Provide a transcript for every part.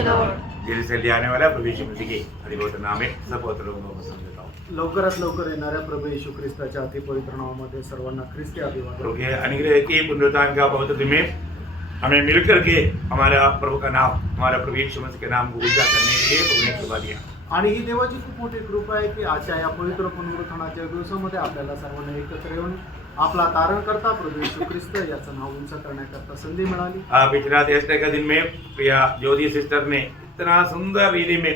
Gel से ले आने वाला प्रभु यीशु मसीह के अधिपवित्र नाम में सब पवित्र लोगों को पसंद देता हूँ। लवकरात लवकर येणाऱ्या प्रभू येशू ख्रिस्ताच्या अति पवित्र नावामध्ये सर्वांना ख्रिस्ती अभिवादन। प्रभु के अनुग्रह की पुनरुत्थान का पवित्र दिन में हमें मिलकर के हमारा प्रभु का नाम, हमारा प्रभु यीशु मसीह के नाम को उजागर करने के लिए प्रभु ने कृपा दिया। आणि ही देवाची खूप मोठी कृपा आहे की आजच्या या पवित्र पुनरुत्थानाच्या दिवसामध्ये आपल्याला सर्वांना एकत्र येऊन आपला तारण करता प्रभू येशू ख्रिस्त याचं नाव उंच करण्याकरता संधी मिळाली। पिछला थर्सडे का दिन में प्रिया ज्योति सिस्टर ने इतना सुंदर रीति में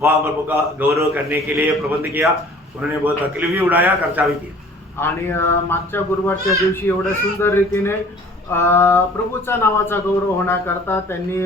वह प्रभु का गौरव करने के लिए प्रबंध किया। उन्होंने बहुत तकलीफ भी उड़ाया, खर्चा भी किया। आणि मागच्या गुरुवारच्या दिवशी एवढ्या सुंदर रीतीने प्रभूच्या नावाचा गौरव होण्याकरता त्यांनी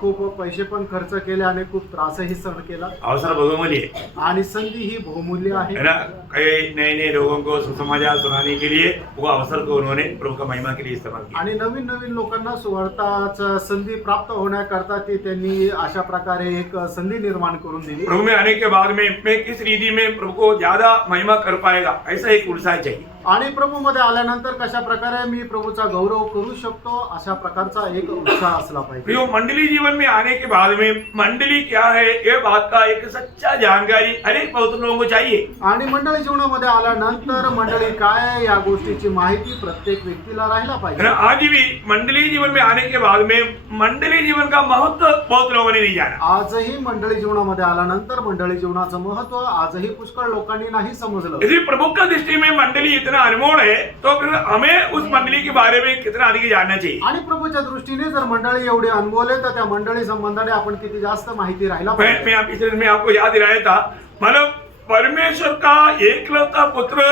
खूप पैसे पण खर्च केले आणि खूप त्रासही सहन केला। अवसर बहुमूल्य है आणि संधी ही बहुमूल्य आहे ना। कई नए नए लोगों को सुसमाचार सुनाने के लिए वो अवसर को उन्होंने प्रभु का महिमा के लिए इस्तेमाल किया। आणि नवीन नवीन लोकांना सुवार्ताचा संधी प्राप्त होण्याकरता ती त्यांनी अशा प्रकारे एक संधी निर्माण करून दिली। प्रभु में आने के बाद में मैं किस रीति में प्रभु को ज्यादा महिमा कर पाएगा, ऐसा एक उत्साह चाहिए। आणि प्रभू मध्ये आल्यानंतर कशा प्रकारे मी प्रभूचा गौरव करू शकतो अशा प्रकारचा एक उत्साह असला पाहिजे। प्रियो, मंडली जीवन में आने के बाद में मंडली क्या है ये बात का एक सच्चा जानकारी अनेक पवित्र लोगों को चाहिए। आणि मंडळी जीवनामध्ये आल्यानंतर मंडळी काय आहे या गोष्टीची माहिती प्रत्येक व्यक्तीला राहायला पाहिजे। आज भी मंडली जीवन में आने के बाद में मंडली जीवन का महत्व बहुत लोगों ने नहीं जाना। आजही मंडळी जीवनामध्ये आल्यानंतर मंडळी जीवनाचं महत्व आजही पुष्कळ लोकांनी नाही समजलं। यदि प्रभु का दृष्टि में मंडली इतना अनमोल है तो फिर हमें उस मंडली के बारे में कितना अधिक जानना चाहिए। आणि प्रभूच्या दृष्टीने जर मंडळी एवढी अनमोल आहे तर त्या मंडळी संबंधाने आपण किती जास्त माहिती राहायला पाहिजे। मैं पिछले दिन में आपको याद दिलाया था, मतलब परमेश्वर का एकलौता पुत्र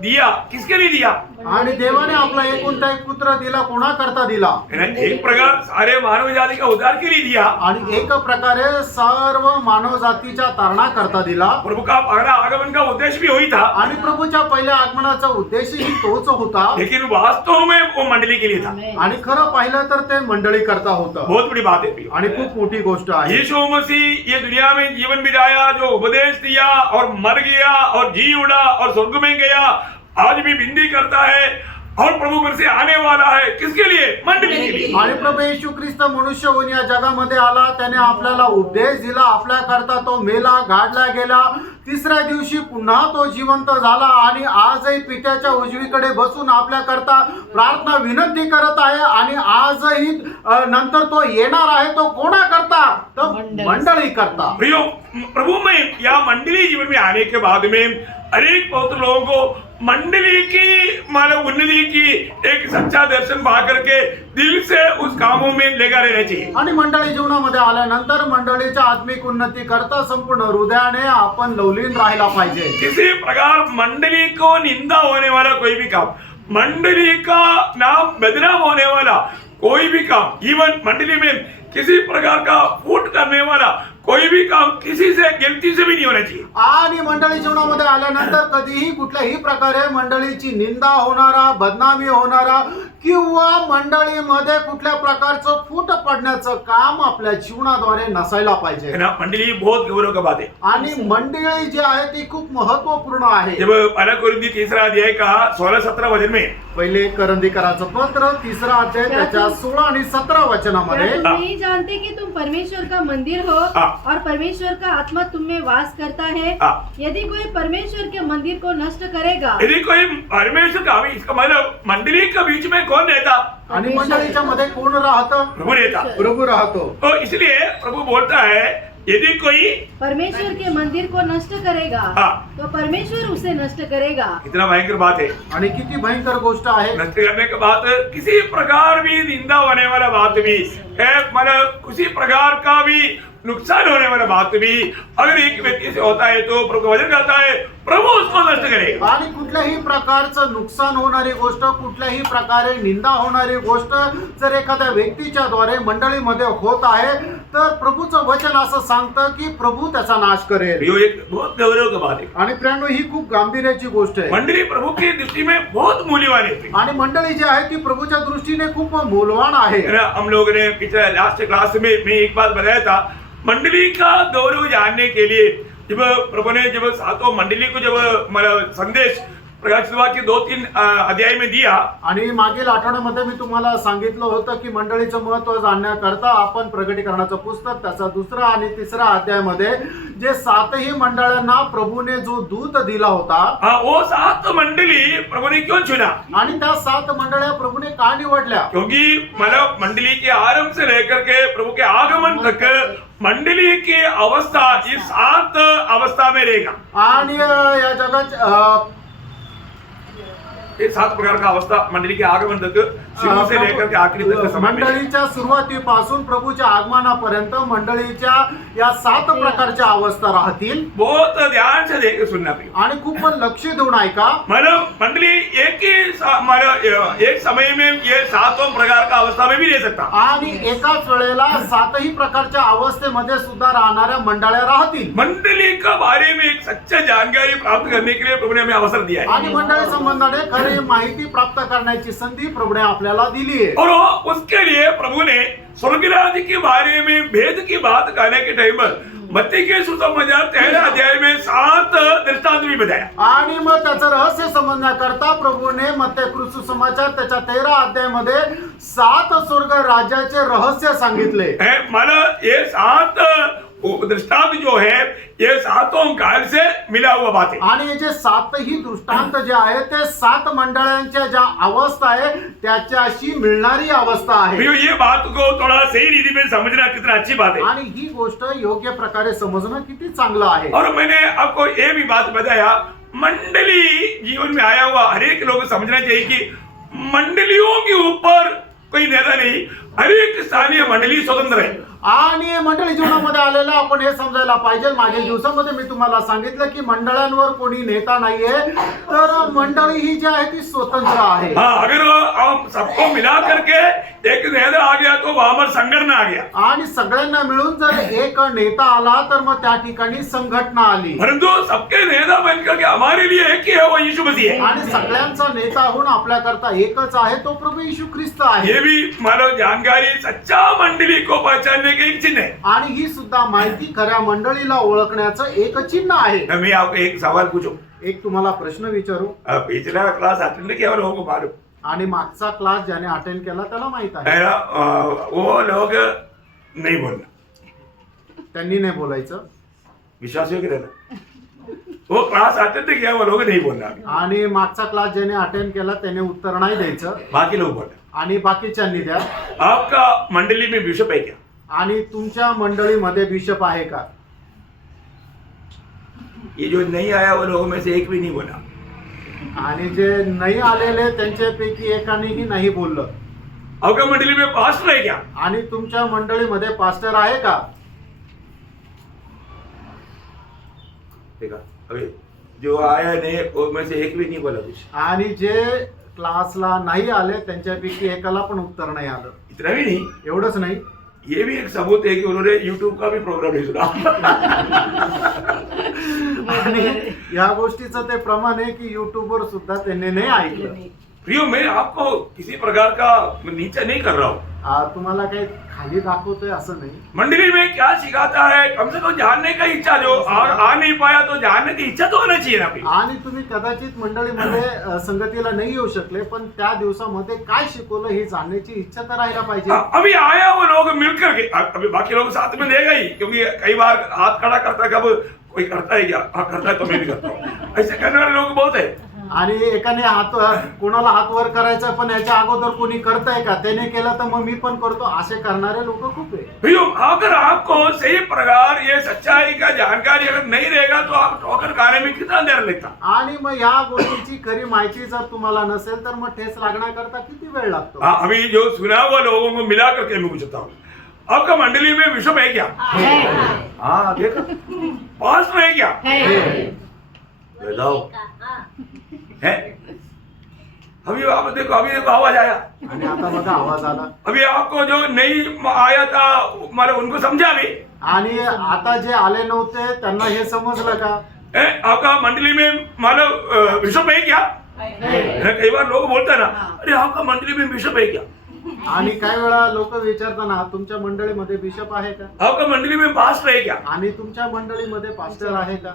दिया, किसके लिए दिया? आणि देवाने आपला एकुलता एक पुत्र दिला, कोणाकरता दिला? एक प्रकार सारे मानव जाति का उद्धार के लिए दिया आणि एक प्रकारे सर्व मानव जातीच्या तारणाकरता दिला। प्रभु का पहला आगमन का उद्देश्य भी वही था आणि प्रभूच्या पहिल्या आगमनाचा उद्देशही तोच होता, लेकिन वास्तव में वो मंडली के लिए था। आणि खरं पाहिलं तर ते मंडळी करता होतं। बहुत बड़ी बात है आणि खूप मोठी गोष्ट आहे। यीशु मसीह ये दुनिया में जीवन बिताया, जो उपदेश दिया और मर गया और जी उड़ा और स्वर्ग में गया, आज भी विनती करता है और प्रभु फिर से आने वाला है, किसके लिए? मंडली के लिए। आणि प्रभू येशू ख्रिस्त मनुष्य होऊन या जगामध्ये आला, त्याने आपल्याला उपदेश दिला, आपल्या करता तो मेला, गाडला गेला, तिसऱ्या दिवशी पुन्हा तो जिवंत झाला आणि आजही पित्याच्या उजवीकडे बसून आपल्या करता प्रार्थना विनंती करत आहे। आणि आजही नंतर तो येणार आहे, तो कोणा करता? तो मंडळी करता। प्रियो, प्रभु में या मंडली जीवन में आने के बाद में अनेक पवित्र लोगों को मंडली की मानव उन्नति की एक सच्चा दर्शन पा करके दिल से उस कामों में लेकर रहना चाहिए। आणि मंडळी जीवनामध्ये आल्यानंतर मंडळीच्या आत्मिक उन्नती करता संपूर्ण हृदयाने आपण लवलीन राहायला पाहिजे। किसी प्रकार मंडली को निंदा होने वाला कोई भी काम, मंडली का नाम बदनाम होने वाला कोई भी काम, इवन मंडली में किसी प्रकार का फूट करने वाला कोई भी काम किसी से गलती से भी नहीं होना चाहिए। आणि मंडळी जीवनामध्ये आल्यानंतर कधीही कुठल्याही प्रकारे मंडळीची निंदा होणारा, बदनामी होणारा किंवा मंडळीमध्ये कुठल्या प्रकारचं फूट पडण्याचं काम आपल्या जीवनाद्वारे नसायला पाहिजे। मंडली बहुत गौरव का बात है। आणि मंडळी जी आहे ती खूप महत्वपूर्ण आहे। जब पहला कोरिन्थी 3 अध्याय का 16-17 वचन में, पहिले करंदीकराचं पत्र 3 अध्याय त्याच्या 16 आणि 17 वचनामध्ये, तुम नहीं जानते कि तुम परमेश्वर का मंदिर हो और परमेश्वर का आत्मा तुम में वास करता है। यदि कोई परमेश्वर के मंदिर को नष्ट करेगा, यदि कोई परमेश्वर का, इसका मतलब मंडली के बीच में कौन रहता? आणि मंडळीच्या मध्ये कोण राहतं? प्रभु रहता। प्रभू राहतो। तो इसलिए प्रभु बोलता है, यदि कोई परमेश्वर के मंदिर को नष्ट करेगा तो परमेश्वर उसे नष्ट करेगा। इतना भयंकर बात है। आणि किती भयंकर गोष्ट आहे। नष्ट करने के बाद किसी प्रकार भी निंदा होने वाला बात भी, मतलब किसी प्रकार का भी नुकसान होने वाला बात भी अगर एक व्यक्ति से होता है तो प्रभु वचन कहता है प्रभु उसको नष्ट करेगा। आणि कुठल्याही प्रकारचं नुकसान होणारी गोष्ट, कुठल्याही प्रकारे निंदा होणारी गोष्ट जर एखाद्या व्यक्तीच्या द्वारे मंडळीमध्ये होत आहे तर प्रभूचं वचन असं सांगतं की प्रभू त्याचा नाश करेल। यो एक बहुत गौरव की बात है। आणि प्रियांनो, ही खूप गांभीर्याची गोष्ट आहे। मंडली प्रभु की दृष्टि में बहुत मूल्यवान है। आणि मंडळी जी आहे ती प्रभूच्या दृष्टीने खूप मौल्यवान आहे। हम लोगों ने पिछले लास्ट क्लास में मैं एक बात बताया था, मंडली का गौरव जानने के लिए जब प्रभु ने जब सातों मंडली को जब मतलब संदेश प्रकाशित वाक्य 2-3 अध्याय में दिया। आणि मागील आठवड्यामध्ये मी तुम्हाला सांगितलं होतं की मंडळीचं महत्व जाणण्याकरता आपण प्रकटीकरणाचं पुस्तक त्याचा 2रा आणि 3रा अध्यायामध्ये जे 7ही मंडळांना प्रभूने जो दूत दिला होता, वो 7 मंडली प्रभु ने क्यों चुना? आणि त्या 7 मंडळ्या प्रभूने का निवडल्या? क्योंकि मतलब मंडली के आरंभ से लेकर के प्रभु के आगमन तक मंडली की अवस्था इस 7 अवस्था में रहेगा। आणि या जगात ये 7 प्रकार का अवस्था मंडली के आगमन तक, शुरू से लेकर के आखिरी तक का समय में। मंडळीच्या सुरुवातीपासून प्रभूच्या आगमनापर्यंत मंडळीच्या या 7 प्रकारच्या अवस्था राहतील। बहुत ध्यान से देख सुनना प्रिय। आणि खूप लक्ष देऊन ऐका। मतलब मंडली एक समय में ये 7 प्रकार का अवस्था में भी रह सकता। आणि एकाच वेळेला 7ही प्रकारच्या अवस्थेमध्ये सुद्धा राहणाऱ्या मंडळ्या राहतील। मंडली के बारे में एक सच्चा जानकारी प्राप्त करने के लिए प्रभु ने हमें अवसर दिया है। आणि मंडळी संबंधाने खरी माहिती प्राप्त करण्याची संधी प्रभूने आपल्याला दिली आहे। और उसके लिए प्रभु ने स्वर्गराज्य के बारे में भेद की बात करने के टाइम पर मत्ती के सुसमाचार 13 अध्याय में 7 दृष्टांत भी बताया। आणि मग त्याचं रहस्य समजण्याकरता प्रभूने मत्ती सुसमाचार त्याच्या 13 अध्यायामध्ये 7 स्वर्ग राज्याचे रहस्य सांगितले। माना ये 7 दृष्टांत जो है ये 7 काल से मिला हुआ बात है। आणि हे जे 7ही दृष्टांत जे आहे ते 7 मंडळांच्या ज्या अवस्था आहे त्याच्याशी मिळणारी अवस्था आहे। ये बात को थोड़ा सही रीति में समझना कितना अच्छी बात है। आणि ही गोष्ट योग्य प्रकारे समजणं किती चांगलं आहे। और मैंने आपको ये भी बात बताया, मंडली जीवन में आया हुआ हर एक लोग समझना चाहिए कि मंडलियों के ऊपर कोई नेता नहीं, हर एक स्थानीय मंडली स्वतंत्र है। आणि मंडळी जीवनामध्ये आलेलं आपण हे समजायला पाहिजे। मागील दिवसामध्ये मी तुम्हाला सांगितलं की मंडळांवर कोणी नेता नाहीये, तर मंडळी ही जी आहे ती स्वतंत्र आहे। अगर हम सबको मिला करके एक नेता आ गया तो वहां पर संगठन आ गया। आणि सगळ्यांना मिळून जर एक नेता आला तर मग त्या ठिकाणी संघटना आली। परंतु सबके नेता बनकर के हमारे लिए एक ही है, वो यीशु मसीह है। आणि सगळ्यांचा नेता होऊन आपल्याकरता एकच आहे, तो प्रभू येशू ख्रिस्त आहे। ये भी मानव जानकारी सच्चा मंडली को पहचानने के एक चिन्ह है। आणि ही सुद्धा माहिती खऱ्या मंडळीला ओळखण्याचं एक चिन्ह आहे। मैं आपको एक सवाल पूछूं, एक तुम्हाला प्रश्न विचारू। पिछला क्लास अटेंड किया और लोगों को मालूम, आणि मागचा क्लास ज्याने अटेंड केला त्याला माहित आहे, वो लोग नहीं बोलना, त्यांनी नाही बोलायचं। विश्वास योग्य रहना, वो क्लास अटेंड किया वो लोग नहीं बोलना। आणि मागचा क्लास ज्याने अटेंड केला त्याने उत्तर नाही द्यायचं, बाकी लोग बोलना। आणि बाकीच्यांनी द्या। आपका मंडली में बिशप है क्या? आणि तुमच्या मंडळीमध्ये बिशप आहे का? ये जो नहीं आया वो लोगों में से एक भी नहीं बोला। आणि जे नाही आलेले त्यांच्यापैकी एकानेही नाही बोललं। आपका मंडली में पास्टर है क्या? आणि तुमच्या मंडळीमध्ये पास्टर आहे का? देखा अभी जो आया नहीं उसमें से एक भी नहीं बोला कुछ। आणि जे क्लासला नाही आले त्यांच्यापैकी एकाला पण उत्तर नाही आलं। इतना भी नहीं, एवढंच नाही, ये भी एक सबूत है कि उन्होंने YouTube का भी प्रोग्राम नहीं सुना। आणि या गोष्टीचं ते प्रमाण आहे की युट्यूबवर सुद्धा त्यांनी नाही ऐकलं। प्रियो, मैं आपको किसी प्रकार का नीचा नहीं कर रहा हूँ। तुम्हाला काही खाली दाखवतोय असं नाही। मंडली में क्या सिखाता है कम से कम जानने का इच्छा, जो आ नहीं पाया तो जानने की इच्छा तो होना चाहिए ना। आणि तुम्ही कदाचित मंडळीमध्ये संगतीला नाही येऊ शकले, पण त्या दिवसामध्ये काय शिकवलं हे जाणण्याची इच्छा तर राहायला पाहिजे। अभी आया वो लोग मिलकर के, अभी बाकी लोग साथ में देगा ही, क्योंकि कई बार हाथ खड़ा करता कब कोई करता है क्या? हाँ करता है तो मैं भी करता हूँ, ऐसे करने वाले लोग बहुत है। आणि एकाने हात कोणाला हात वर करायचा पण याच्या अगोदर कोणी करताय का? त्याने केलं तर मग मी पण करतो, असे करणारे लोक खूप आहे। भैया, अगर आपको सही प्रकार ये सच्चाई का जानकारी अगर नहीं रहेगा तो आप ठोकर खाने में कितना देर लगता। आणि मग या गोष्टीची खरी माहिती जर तुम्हाला नसेल तर मग ठेस लागण्याकरता किती वेळ लागतो। अभी जो सुना हुआ लोगों को मिला करके मैं पूछता हूँ, आपका मंडली में बिशप है क्या? हाँ देखा, पास्टर है क्या? बताओ है। अभी आप देखो, अभी देखो आवाज आया, आणि आता बघा आवाज आला। अभी आपको जो नहीं आया था मतलब उनको समझा भी, आणि आता जे आले नव्हते त्यांना हे समजलं का? आपका मंडली में मतलब बिशप है क्या? कई बार लोग बोलते हैं ना, अरे आपका मंडली में बिशप है क्या? आणि काही वेळा लोक विचारताना तुमच्या मंडळीमध्ये बिशप आहे का? आपका मंडली में पास्टर है क्या? आणि तुमच्या मंडळीमध्ये पास्टर आहे का?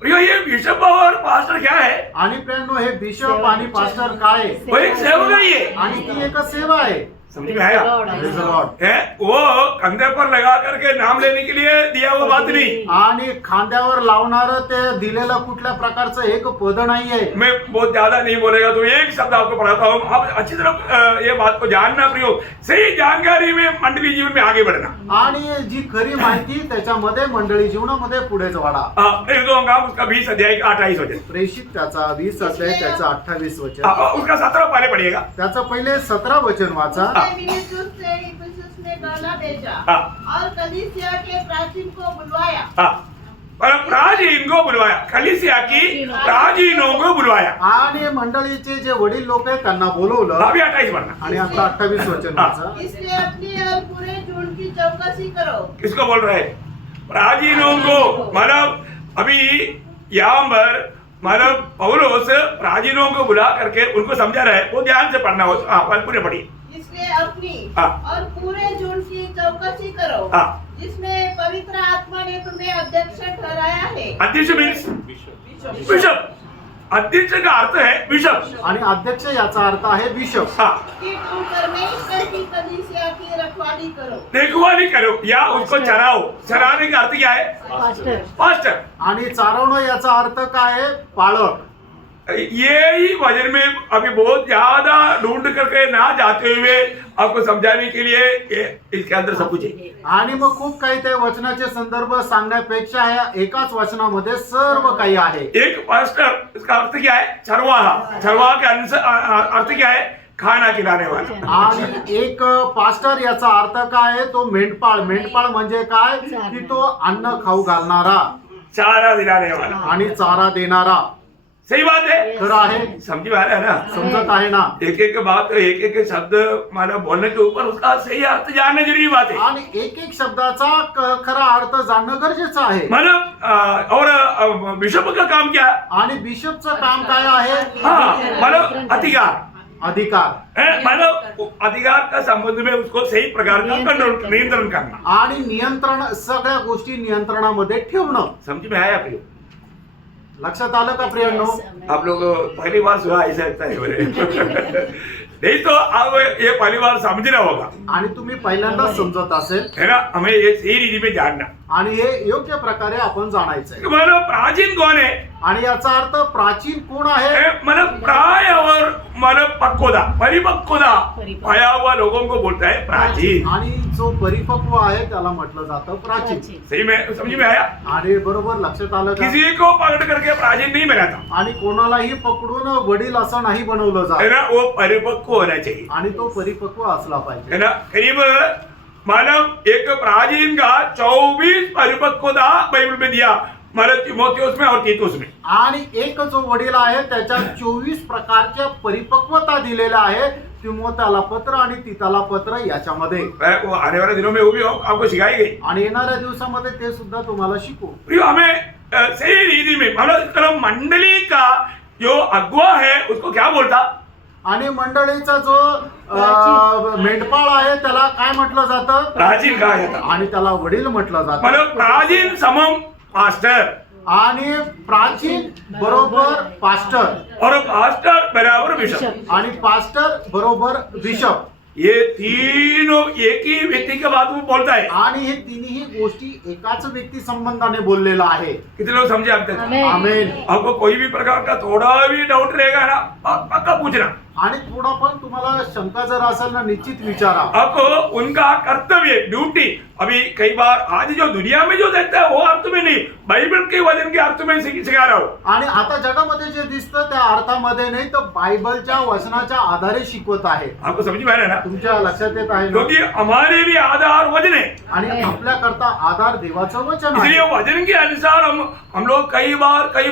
ये बिशप और पास्टर क्या है? आणि प्रियांनो, हे बिशप आणि पास्टर काय आहे? वो एक सेवकाई है. आणि ती एक सेवा आहे. समझ में आया? Praise the Lord. है वो कंधे पर लगा करके नाम लेने के लिए दिया हुआ बात नहीं. आणि खांद्यावर लावणार ते दिलेलं कुठल्या प्रकारचं एक पद नाहीये. मैं बहुत ज्यादा नहीं बोलेगा तो एक शब्द आपको पढ़ाता हूँ. आप अच्छी तरह ये बात को जानना प्रयोग, सही जानकारी में मंडली जीवन में आगे बढ़ना. आणि जी खरी माहिती त्याच्यामध्ये मंडळी जीवनामध्ये पुढेच वाढा. एक दो काम उसका 20 अध्याय का 28 वचन. प्रेषित त्याचा 20 अध्याय त्याचा 28 वचन. उसका 17 पहले पढ़िएगा. त्याचं पहिले 17 वचन वाचा. विनीतुस से इफिसुस में डाला भेजा हाँ. और कलीसिया के प्राचीन को बुलवाया. प्राचीन को बुलवाया, कलीसिया की प्राचीनों को बुलवाया. आणि मंडळीचे जे वडील लोक आहेत त्यांना बोलवलं. अभी 28 पढ़ना. आणि आता 28 वचन वाचा. इसलिए अपनी और पूरे झुंड की चौकसी करो. किसको बोल रहे हैं? प्राचीनों को. मतलब अभी यहाँ पर मतलब पौलुस प्राचीनों को बुला करके उनको समझा रहा है. वो ध्यान से पढ़ना हो. पूरे पढ़िए. इसलिए अपनी हाँ. और पूरे झुंड की चौकसी करो, हाँ. जिसमें पवित्र आत्मा ने तुम्हें अध्यक्ष ठहराया है. अध्यक्ष मीन्स बिशप. अध्यक्ष का अर्थ है बिशप. आणि अध्यक्ष याचा अर्थ आहे बिशप. कि तुम परमेश्वर की कलीसिया की रखवाली करो. देखभाली करो या उसको चराओ. चराने का अर्थ क्या है? पास्टर. पास्टर. आणि चारवणं याचा अर्थ काय आहे? पाळक. यही वजन में अभी बहुत ज्यादा ढूंढ करके ना जाते हुए आपको समझाने के लिए इसके अंदर सब कुछ है. आणि मग खूप काही ते वचनाचे संदर्भ सांगण्यापेक्षा या एकाच वचनामध्ये सर्व काही आहे. एक पास्टर, इसका अर्थ क्या है? चरवाहा. चरवाहा का अर्थ क्या है? खाना खिलाने वाला. आणि एक पास्टर याचा अर्थ काय आहे? तो मेंढपाळ. मेंढपाळ म्हणजे काय? की तो अन्न खाऊ घालणारा चारा दिलाने वाला. आणि चारा देणारा. सही बात है. खरं आहे. समझ में आ रहा है ना? समजत आहे ना? एक एक बात, एक एक शब्द माना बोलने के ऊपर उसका सही अर्थ जानना जरूरी बात है. आणि एक एक शब्दाचा खरा अर्थ जाणणं गरजेचं आहे. मतलब और बिशप का काम क्या है? आणि बिशपचं काम काय आहे? हाँ, मतलब अधिकार. अधिकार. मतलब अधिकार का संबंध में उसको सही प्रकार का कंट्रोल, नियंत्रण करना. आणि नियंत्रण, सगळ्या गोष्टी नियंत्रणामध्ये ठेवणं. समझ में आया प्रियो? लक्षात आलं का प्रियांनो? आप लोग पहली बार सुना ऐसा लगता है मेरे. नहीं तो आप ये पहली बार समझना होगा, आणि तुम्ही पहिल्यांदा समजत असेल. है ना? हमें ये सही रीति में जानना. आणि हे योग्य प्रकारे आपण जाणायचंय. मतलब प्राचीन कौन है? आणि याचा अर्थ प्राचीन कोण आहे? मतलब प्राय और मतलब पक्वता, परिपक्वता पाया हुआ लोगों को बोलता है प्राचीन. आणि जो परिपक्व आहे त्याला म्हटलं जातं प्राचीन. सही में समझ में आया? आणि बरोबर लक्षात आलं का? किसी को पकड़ करके प्राचीन नहीं बनाता, आणि कोणालाही पकडून वडील असं नाही बनवलं है जात. ना? वो परिपक्व होना चाहिए, आणि तो परिपक्व असला पाहिजे. है ना? करीब मानव एक प्राचीन का 24 परिपक्वता बाइबल में दिया. मतलब तिमोथेउस में और तीतुस में. आणि एक जो वडील आहे त्याच्या 24 प्रकारच्या परिपक्वता दिलेल्या आहे. तिमोथेला पत्र आणि तीताला पत्र याच्यामध्ये. वो आने वाले दिनों में वो भी आपको सिखाई गई. आणि येणाऱ्या दिवसामध्ये ते सुद्धा तुम्हाला शिकू. प्रियो, हमें सही रीति में मतलब मंडली का जो अगुआ है उसको क्या बोलता? आणि मंडळीचा जो मेंढपाळ आहे त्याला काय म्हटलं जातं? प्राचीन कहा जाता. आणि त्याला वडील म्हटलं जातं. मतलब प्राचीन समम पास्टर आणि प्राचीन बरोबर पास्टर और पास्टर बराबर बिशप. आणि पास्टर बरोबर बिशप. ये तीनों एक ही व्यक्ति के बात में बोलता है. आणि हे तिन्ही गोष्टी एकाच व्यक्ती संबंधाने बोललेला आहे. कितने लोग समझे अब तक? आमेन. आमेन. आपको कोई भी प्रकार का थोड़ा भी डाउट रहेगा ना, पक्का पूछना. आणि थोडा पण तुम्हाला शंका जर असेल ना, निश्चित विचारा. आपको उनका कर्तव्य, ड्यूटी, अभी कई बार आज जो दुनिया में जो देता है वो अर्थ में नहीं, बाइबल के वचन के अर्थ में सिखा रहा हूँ. आणि आता जगामध्ये जे दिसतं त्या अर्थामध्ये नाही तर बायबलच्या वचनाच्या आधारे शिकवत आहे. आपको समझ में आ रहा है ना? तुमच्या लक्षात येत आहे ना? क्योंकि हमारे लिए आधार वचन है. आणि आपल्या करता आधार देवाचं वचन इसलिए आहे. वचन के अनुसार हम लोग कई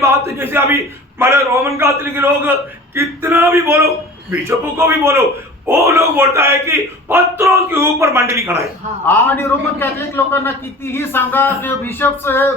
बात जैसे अभी मतलब रोमन कैथोलिक लोग कितना भी बोलो, बिशपों को भी बोलो, वो लोग बोलता है कि पत्रों के ऊपर मंडली खड़ा है. आणि रोमन कॅथलिक लोकांना कितीही सांगा की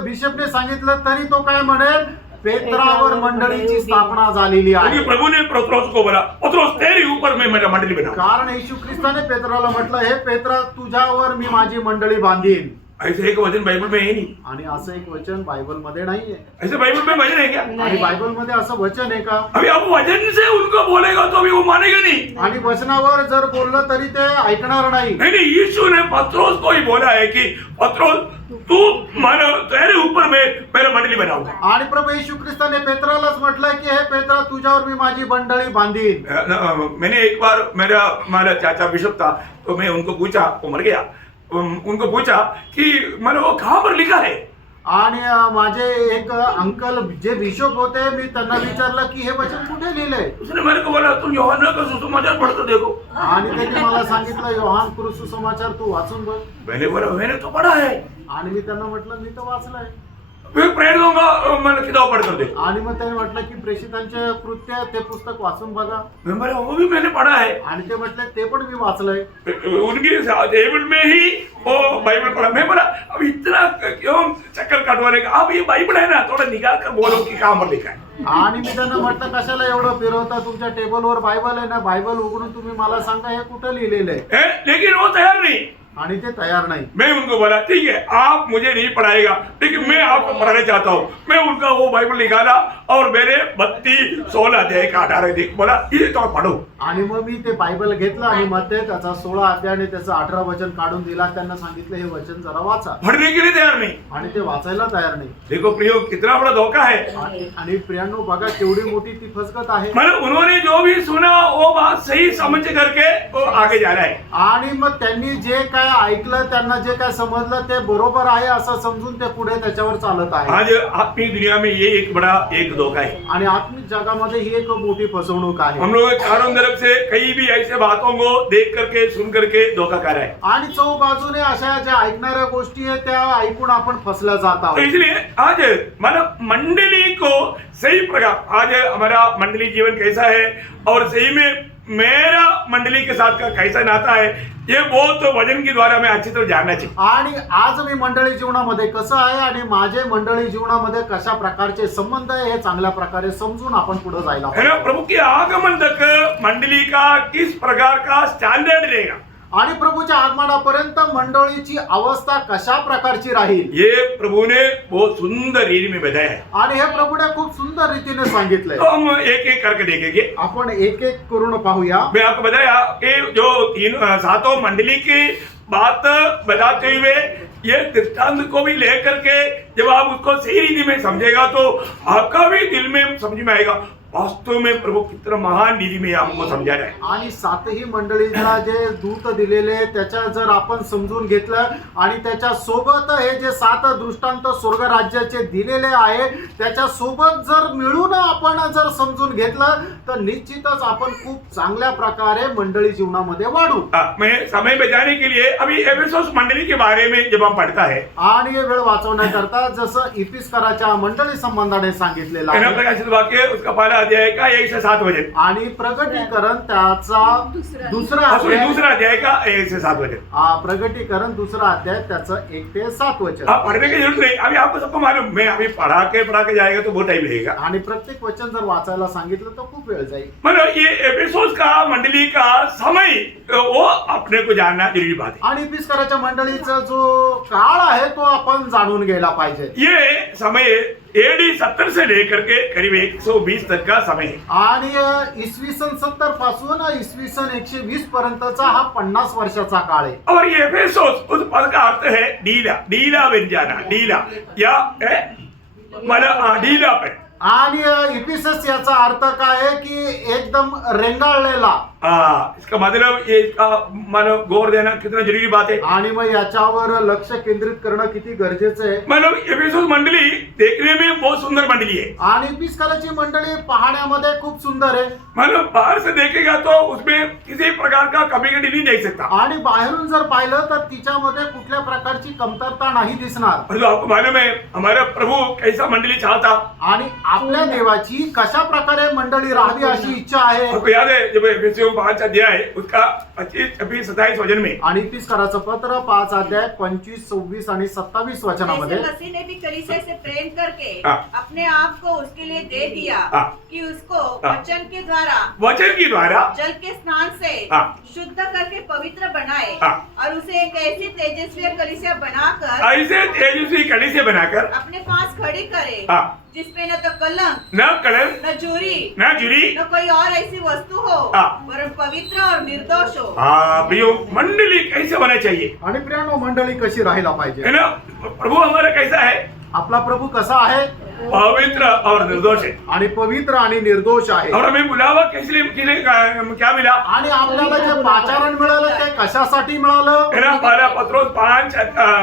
बिशपने सांगितलं तरी तो काय म्हणेल? पेत्रावर मंडळीची स्थापना झालेली क्योंकि आहे. प्रभु ने पत्रोस को बोला, पत्रोस तेरे ऊपर मैं मेरा मंडली बना. कारण येशू ख्रिस्ताने पेत्राला म्हटलं, हे पेत्रा तुझ्यावर मी माझी मंडळी बांधीन. ऐसे एक वचन बाइबल में है नहीं, आणि असं एक वचन बायबल मध्ये नाहीये. ऐसे बाइबल में वचन है क्या? आणि बायबल मध्ये असं वचन आहे का? अभी आप वचन से उनको बोलेगा तो भी वो मानेगा नहीं. आणि वचनावर जर बोललं तरी ते ऐकणार नाही. नहीं नहीं, यीशु ने पत्रोस को ही बोला है कि पत्रोस तू मानो तेरे ऊपर में मेरा मंडली बनाऊंगा. आणि प्रभू येशू ख्रिस्ताने पेत्रालाच म्हटलंय की हे पेत्रा तुझ्यावर मी माझी मंडळी बांधीन. मैंने एक बार हमारा चाचा बिशप था, तो मैं उनको पूछा, वो मर गया, उनको पूछा कि मैंने वो कहाँ पर लिखा है. आणि माझे एक अंकल जे बिशप होते, मी त्यांना विचारलं की हे वचन कुठे लिहिलंय. उसने मेरे को बोला तुम यूहन्ना का सुसमाचार पढ़ कर देखो. आणि त्यांनी मला सांगितलं योहान सुसमाचार तू वाचून बघ. मैंने बोला मैंने तो पढ़ा है. आणि मी त्यांना म्हटलं मी तर वाचलंय. मैं प्रेरित दूंगा, मैंने किताब पढ़ कर देखो. आणि मग त्यांनी म्हटलं की प्रेषितांचे कृत्य ते पुस्तक वाचून बघा. मैं बोला वो भी मैंने पढ़ा है. आणि ते म्हटले ते पण मी वाचलंय. उनकी टेबल में ही वो बाइबल पढ़ा. मैं बोला अब इतना क्यों चक्कर काटवाने का, अब ये बाइबल है ना, थोड़ा निकाल कर बोलो कि कहाँ पर लिखा है. आणि मी त्यांना म्हटलं कशाला एवढं फिरवता, तुमच्या टेबलवर बायबल आहे ना, बायबल उघडून तुम्ही मला सांगा हे कुठं लिहिलेलं आहे. लेकिन वो तैयार नहीं. आणि ते तयार नाही. मैं उनको बोला ठीक है आप मुझे नहीं पढ़ाएगा, लेकिन मैं आपको पढ़ाना चाहता हूँ. मैं उनका वो बाइबल निकाला और मेरे 32, 16 अध्याय का 18 अध्याय बोला ये तो पढ़ो. आणि मग मी ते बायबल घेतलं आणि मध्ये त्याचा 16 अध्याय आणि त्याचं 18 वचन काढून दिला. त्यांना सांगितलं हे वचन जरा वाचा. पढ़ने के लिए तैयार नहीं. आणि ते वाचायला तयार नाही. देखो प्रियो कितना बड़ा धोखा है. आणि प्रियांनो बघा केवढी मोठी ती फसगत आहे. मतलब उन्होंने जो भी सुना वो बात सही समझ करके वो आगे जा रहा है. आणि मग त्यांनी जे काय ऐकलं, त्यांना जे काय समजलं ते बरोबर आहे असं समजून ते पुढे त्याच्यावर चालत आहे. आज आत्मिक दुनिया में ये एक बड़ा एक धोखा है. आणि आत्मिक जगामध्ये ही एक मोठी फसवणूक आहे. हम लोग चारों तरफ से कहीं भी ऐसे बातों को देख करके सुन करके धोखा कर रहे हैं. आणि चौबाजूने अशा ज्या ऐकणाऱ्या गोष्टी आहेत त्या ऐकून आपण फसल्या जात तो आहोत. इसलिए आज मतलब मंडली को सही प्रकार, आज हमारा मंडली जीवन कैसा है और सही में मेरा मंडली के साथ का कैसा नाता है, ये बहुत वचन के द्वारा मैं अच्छी तरह जानना चाहिए. आणि आज मी मंडळी जीवनामध्ये कसं आहे आणि माझे मंडळी जीवनामध्ये कशा प्रकारचे संबंध आहे हे चांगल्या प्रकारे समजून आपण पुढे जायला है ना. प्रभु के आगमन तक मंडली का किस प्रकार का स्टैंडर्ड रहेगा, आणि प्रभूच्या आगमनापर्यंत मंडळीची अवस्था कशा प्रकारची राहील ये प्रभु ने बहुत सुंदर रीति में बताया है. आणि हे प्रभूने खूप सुंदर रीतीने सांगितलंय. तो हम एक एक करके देखेंगे. आपण एक एक करून पाहूया. मैं आपको बताया कि जो सातों मंडली की बात बताते हुए ये दृष्टांत को भी लेकर के जब आप उसको सही रीति में समझेगा तो आपका भी दिल में समझ में आएगा वास्तव में प्रभु कितना महान नीति में आपको समझा रहा है. आणि सातही मंडळीला जे दूत दिलेले त्याच्या जर आपण समजून घेतलं आणि त्याच्या सोबत हे जे 7 दृष्टांत स्वर्ग राज्याचे दिलेले आहे त्याच्या सोबत जर मिळून आपण जर समजून घेतलं तर निश्चितच आपण खूप चांगल्या प्रकारे मंडळी जीवनामध्ये वाढू. मैं समय बचाने के लिए अभी एफेसोस मंडली के बारे में जब हम पढ़ता है, आणि हे वेळ वाचवण्याकरता जसं इफिस्कराच्या मंडळी संबंधाने सांगितलेलं आहे. प्रकाशित वाक्य उसका पहला अध्याय का 1 से 7 वचन, आणि प्रगटीकरण त्याचा दूसरा दूसरा अध्याय का 1 से 7 वचन. प्रगटीकरण दूसरा अध्याय त्याचं 1 ते 7 वचन. आप पढ़ने की जरूरत नहीं, अभी आपको सबको मालूम. मैं अभी पढ़ा के जाएगा तो बहुत टाइम लगेगा. आणि प्रत्येक वचन जर वाचायला सांगितलं तर खूप वेळ जाईल. मतलब ये एफेसोस का मंडली का समय वो अपने को जानना जरूरी बात है. आणि इफिस्कराच्या मंडळीचा जो काळ आहे तो आपण जाणून घ्यायला पाहिजे. ये समय AD 70 से लेकर के करीब 120 तक का समय है. आणि इसवी सन 70 पासून इसवी सन 120 पर्यंतचा हा 50 वर्षाचा काळ आहे. और ये एफेसोस उस पद का अर्थ है ढीला, ढीला बन जाना, ढीला या मतलब ढीला पे. आणि इफिसस याचा अर्थ काय आहे की एकदम रेंगाळलेला. इसका मतलब ये मतलब गौर देना कितना जरूरी बात है. आणि मग याच्यावर लक्ष केंद्रित करणं किती गरजेचं आहे. मतलब एफेसोस मंडली देखने में बहुत सुंदर मंडली है. आणि इफिस्कराची मंडळी पाहण्यामध्ये खूप सुंदर आहे. मतलब बाहर से देखेगा तो उसमें किसी प्रकार का कमी नहीं देख सकता. आणि बाहेरून जर पाहिलं तर तिच्यामध्ये कुठल्या प्रकारची कमतरता नाही दिसणार. मतलब आपको मालूम है हमारा प्रभु कैसा मंडली चाहता. आणि आपल्या देवाची कशा प्रकारे मंडळी राहावी अशी इच्छा आहे. आपको याद है जब एफेसियों इफिसियों 5 अध्याय उसका 25, 26, 27 वचन में आणि इफिसकाराचं पत्र 5 अध्याय 25, 26 आणि 27 वचनामध्ये जैसे मसीह ने भी कलीसिया से प्रेम करके हाँ। अपने आप को उसके लिए दे दिया हाँ। कि उसको हाँ। वचन के द्वारा वचन के द्वारा जल के स्नान से हाँ। शुद्ध करके पवित्र बनाए हाँ। और उसे एक ऐसी तेजस्वी कलीसिया बनाकर ऐसे तेजस्वी कड़ी से बनाकर अपने पास खड़ी करे हाँ। जिसपे न तो कलंक न कलम न चोरी न जुरी न कोई और ऐसी वस्तु हो हाँ। वरन पवित्र और निर्दोष हो। प्रियो मंडली कैसे होना चाहिए आणि प्रियानो मंडळी कशी राहायला है पाहिजे ना? प्रभु हमारा कैसा है? आपला प्रभू कसा आहे पवित्र और निर्दोष है। आणि पवित्र आणि निर्दोष आहे और हमें बुलावा किसलिए क्या मिला? आणि आपल्याला जे पाचारण मिळालं ते कशासाठी मिळालं है ना? पहला पत्रोस 5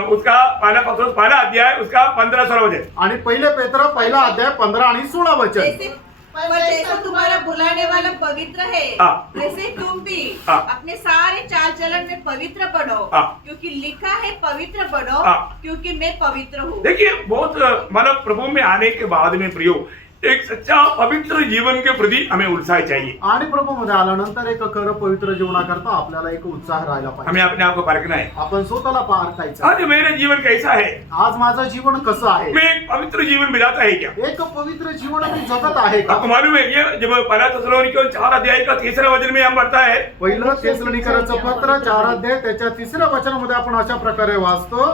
उसका पहला पत्रोस पहला अध्याय उसका 15-16 वचन। आणि पहिले पेत्र पहिला अध्याय 15 आणि 16 वचन जैसे पर जैसा तुम्हारा बुलाने वाला पवित्र है हाँ। वैसे तुम भी हाँ। अपने सारे चाल चलन में पवित्र बनो हाँ। क्योंकि लिखा है पवित्र बनो हाँ। क्योंकि मैं पवित्र हूँ। देखिए बहुत मतलब प्रभु में आने के बाद में प्रियो एक सच्चा पवित्र जीवन के प्रति हमें उत्साह चाहिए। आणि प्रभू मध्ये आल्यानंतर एक खरं पवित्र जीवनाकरता आपल्याला एक उत्साह राहायला हमें पाहिजे अपने आप को परखना है। आपण स्वतःला पारखायचं आज मेरा जीवन कैसा है? आज माझं जीवन कसं आहे मैं एक पवित्र जीवन बिताता है क्या? एक पवित्र जीवन मी जगत आहे का आपको मालूम है ये जब पहला थिस्सलुनीकियों 4 अध्याय का 3रा वचन में हम पढ़ता है पहिलं थेसलोनिकराचं पत्र 4 अध्याय त्याच्या 3ऱ्या वचनामध्ये आपण अशा प्रकारे वाचतो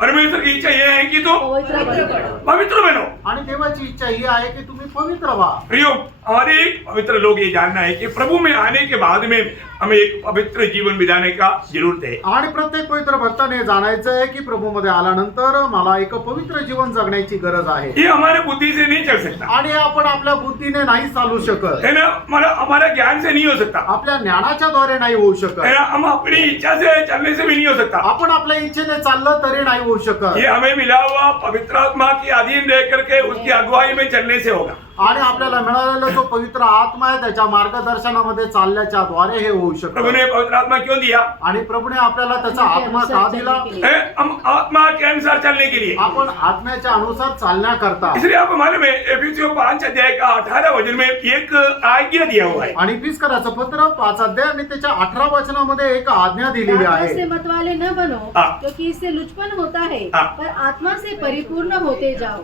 परमेश्वर की इच्छा ये है कि तो पवित्र बनो. पवित्र बनो। आणि देवाची इच्छा ही आहे की तुम्ही पवित्र व्हा प्रियो हर एक पवित्र लोग ये जानना है कि प्रभु में आने के बाद में हमें एक पवित्र जीवन बिताने का जरूरत है। आणि प्रत्येक पवित्र भक्ताने जाणायचं आहे की प्रभू मध्ये आल्यानंतर मला एक पवित्र जीवन जगण्याची गरज आहे ये हमारे बुद्धि से नहीं चल सकता आणि आपण आपल्या बुद्धीने नाही चालू शकत है ना? हमारा ज्ञान से नहीं हो सकता आपल्या ज्ञानाच्या द्वारे नाही होऊ है शकत ना? हम अपनी इच्छा से चलने से भी नहीं हो सकता। आपण आपल्या इच्छेने चाललं तरी नाही होऊ शकत ये हमें मिला हुआ पवित्र आत्मा के अधीन रह करके उसकी अगुवाई में चलने से होगा। आणि आपल्याला मिळालेला जो पवित्र आत्मा आहे त्याच्या मार्गदर्शनामध्ये चालल्याच्या द्वारे हे होऊ प्रभु शकत ने पवित्र आत्मा क्यों दिया? आणि प्रभूने आपल्याला त्याचा आत्मा का दिला है? हम आत्मा के अनुसार चलने के लिए। आपण आत्म्याच्या अनुसार चालण्याकरता इसलिए आपको मालूम है एफिसियों 5 अध्याय का 18 वचन में एक आज्ञा दिया हुआ है। आणि फिसकराचं पत्र 5 अध्याय आणि त्याच्या 18 वचनामध्ये एक आज्ञा दिलेली आत्मा आहे से मतवाले न बनो हाँ। क्योंकि इससे लुचपन होता है हाँ। पर आत्मा से परिपूर्ण होते जाओ।